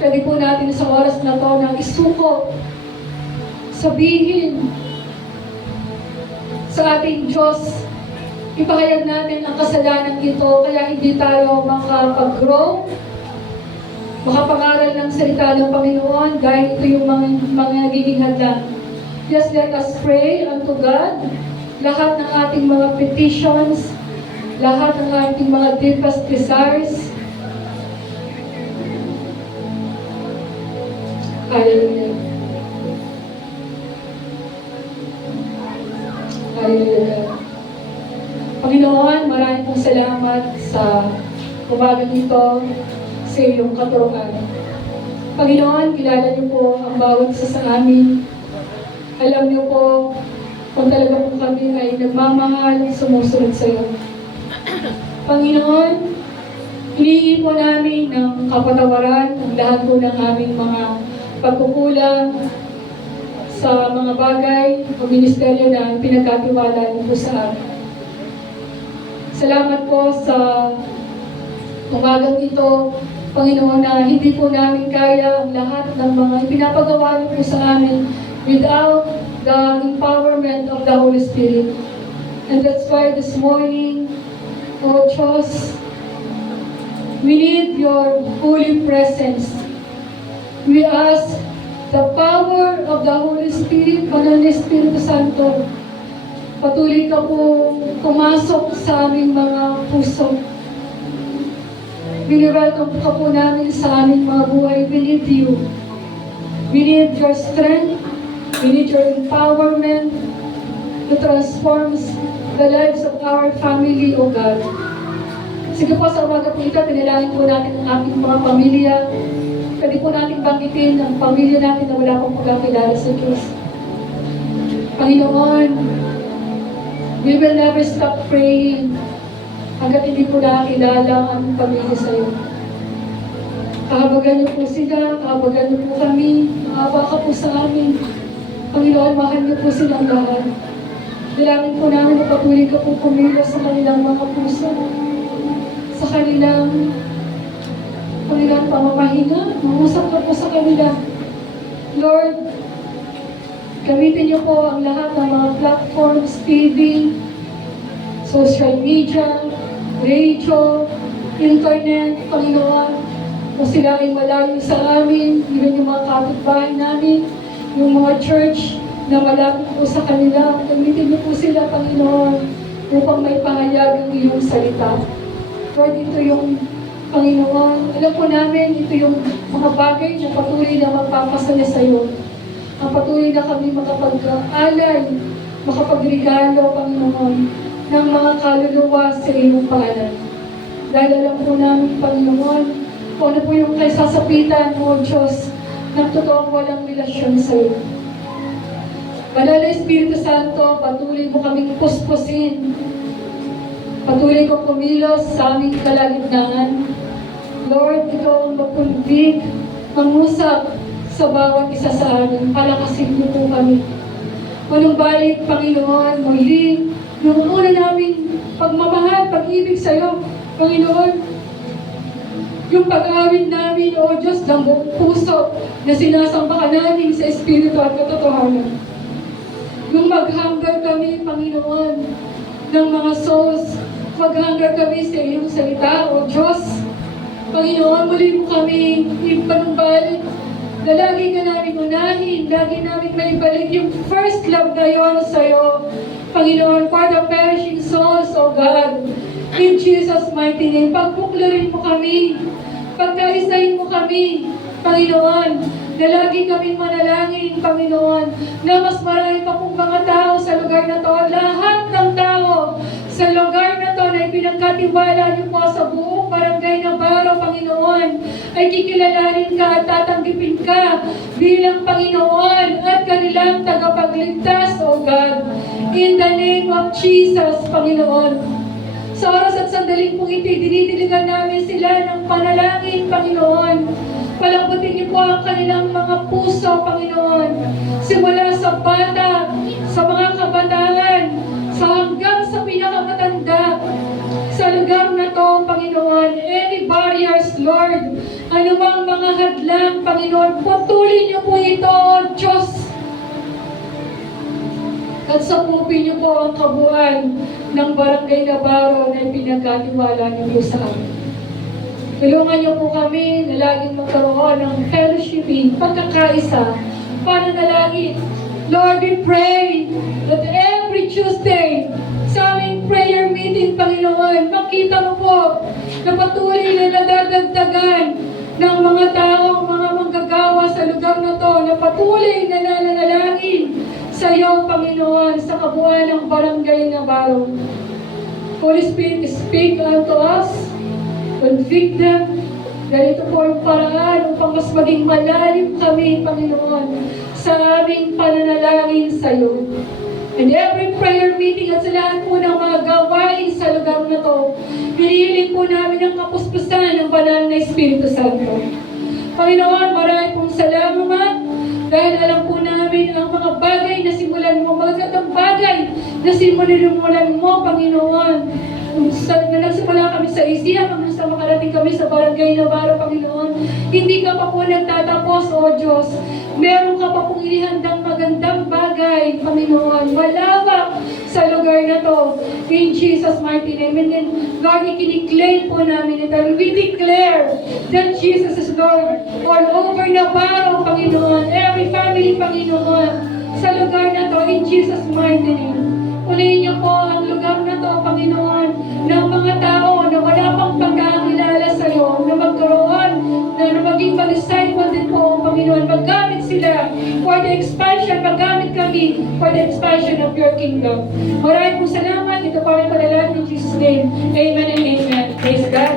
Pwede po natin sa oras na to na isuko, sabihin sa ating Diyos, ipahayag natin ang kasalanan ito, kaya hindi tayo makapag-grow, makapangaral ng salita ng Panginoon, dahil ito yung mga nagiging handa. Just let us pray unto God. Lahat ng ating mga petitions, lahat ng ating mga deepest desires. Hallelujah. Hallelujah. Panginoon, maraming pong salamat sa umaga nito, sa iyong katuruan. Panginoon, kilala niyo po ang bawat isa sa amin. Alam niyo po kung talaga po kami ay nagmamahal, sumusunod sa iyo. Panginoon, hinihingi po namin ng kapatawaran ang lahat po ng aming mga pagkukulang sa mga bagay o ministeryo na pinagkatiwala niyo po sa amin. Salamat po sa umagang ito, Panginoon, na hindi po namin kaya ang lahat ng mga ipinapagawa niyo po sa amin, without the empowerment of the Holy Spirit. And that's why this morning, O Diyos, we need your holy presence. We ask the power of the Holy Spirit, Banal na Espiritu Santo, patuloy ka po pumasok sa aming mga puso. Welcome ka po namin sa aming mga buhay. We need you. We need your strength. We need your empowerment to transform the lives of our family, O God. Sige po, sa umaga po ito, tinilangin po natin ang ating mga pamilya. Pwede po natin banggitin ang pamilya natin na wala pong pagkakilala sa Diyos. Panginoon, we will never stop praying hanggat hindi po nakakilala ang aming pamilya sa iyo. Kahabagan niyo po sila, kahabagan niyo po kami, maawa ka po sa amin. Panginoon, mahal niyo po silang lahat. Dalangin po namin na patuloy ka po kumilos sa kanilang mga puso, sa kanilang pamamahinga, mangusap ka po sa kanila. Lord, gamitin niyo po ang lahat ng mga platforms, TV, social media, radio, internet, Panginoon. Kung sila ay malayo sa amin, even yung mga kapitbahay namin, yung mga church na malapit po sa kanila, gamitin niyo po sila, Panginoon, upang may pahayag ang iyong salita. Lord, ito yung Panginoon, alam po namin, ito yung mga bagay na patuloy na magpapasaya sa iyo. Ang patuloy na kami makapag-alay, makapagregalo, Panginoon, ng mga kaluluwa sa iyong pangalan. Dahil alam po namin, Panginoon, kung ano po yung kaysasapitan mo, Diyos, ng totoong walang relasyon sa iyo. Banal na Espiritu Santo, patuloy mo kaming puspusin. Patuloy kong kumilos sa aming kalagitnaan. Lord, ikaw ang magpundig, mangusap sa bawat isa sa amin. Palakasin niyo po kami. Walang balik, Panginoon, muli, yung una namin pagmamahal, pag-ibig sa iyo, Panginoon, yung pag-awit namin, O Diyos, ng buong puso na sinasamba ka namin sa Espiritu at katotohanan. Yung maghanggar kami, Panginoon, ng mga souls, maghanggar kami sa iyong salita, O Diyos. Panginoon, muli mo kami ipanumbalik na lagi ka namin unahin, lagi namin maibalik yung first love na yun sa iyo. Panginoon, for the perishing souls, O God, in Jesus' mighty name, pagbuklarin mo kami, pagkaisahin mo kami, Panginoon, na lagi kaming manalangin, Panginoon, na mas marami pa pong mga tao sa lugar na to, lahat ng tao sa lugar na to na ipinagkatiwala niyo po sa buong barangay na Baro, Panginoon, ay kikilalanin ka at tatanggipin ka bilang Panginoon at kanilang tagapagligtas, O God. In the name of Jesus, Panginoon. Sa oras at sandaling pong ito, dinidiligan namin sila ng panalangin, Panginoon. Palambutin niyo po ang kanilang mga puso, Panginoon. Simula sa bata, sa mga kabataan, sa hanggang sa pinakamatanda, sa lugar na to, Panginoon. Any barriers, Lord, anumang mga hadlang, Panginoon, putulin niyo po ito, Diyos. At sakupin niyo po ang kabuuan ng barangay na Baro na ipinagkatiwala niyo po sa amin. Tulungan niyo po kami na laging magkaroon ng fellowshipping, pagkakaisa, pananalangin. Lord, we pray that every Tuesday, sa aming prayer meeting, Panginoon, makita mo po na patuloy na nadadagdagan ng mga tao, mga manggagawa sa lugar na to, na patuloy na nananalangin sa iyo, Panginoon, sa kabuuan ng barangay na Baro. Holy Spirit, speak unto us, convict them, dahil ito po ang paraan upang mas maging malalim kami, Panginoon, sa aming pananalangin sa iyo. And every prayer meeting at sa lahat po ng mga gawain sa lugar na to, pinihiling po namin ang kapuspusan ng Banal na Espiritu Santo. Panginoon, marami pong salamat dahil alam po namin ang mga bagay na simulan mo, magagandang bagay na simulan mo, Panginoon, na nagsimula kami sa Isia, hanggang sa makarating kami sa Barangay Navarro, Panginoon. Hindi ka pa po nagtatapos, O Diyos. Meron ka pa pong inihandang magandang bagay, Panginoon. Malawak sa lugar na to. In Jesus' mighty name. And then, God, ikiniklaim po namin ito. We declare that Jesus is Lord all over Navarro, Panginoon. Every family, Panginoon. Sa lugar na to, in Jesus' mighty name. Ulihin niyo po ang lugar na to, Panginoon, ng mga tao na wala pang pagkakilala sa iyo, na magkaroon, na maging ma-disciple din po, Panginoon. Maggamit sila for the expansion, maggamit kami for the expansion of your kingdom. Maraming po salamat. Ito pa rin padalangin in Jesus' name. Amen and amen. Praise God.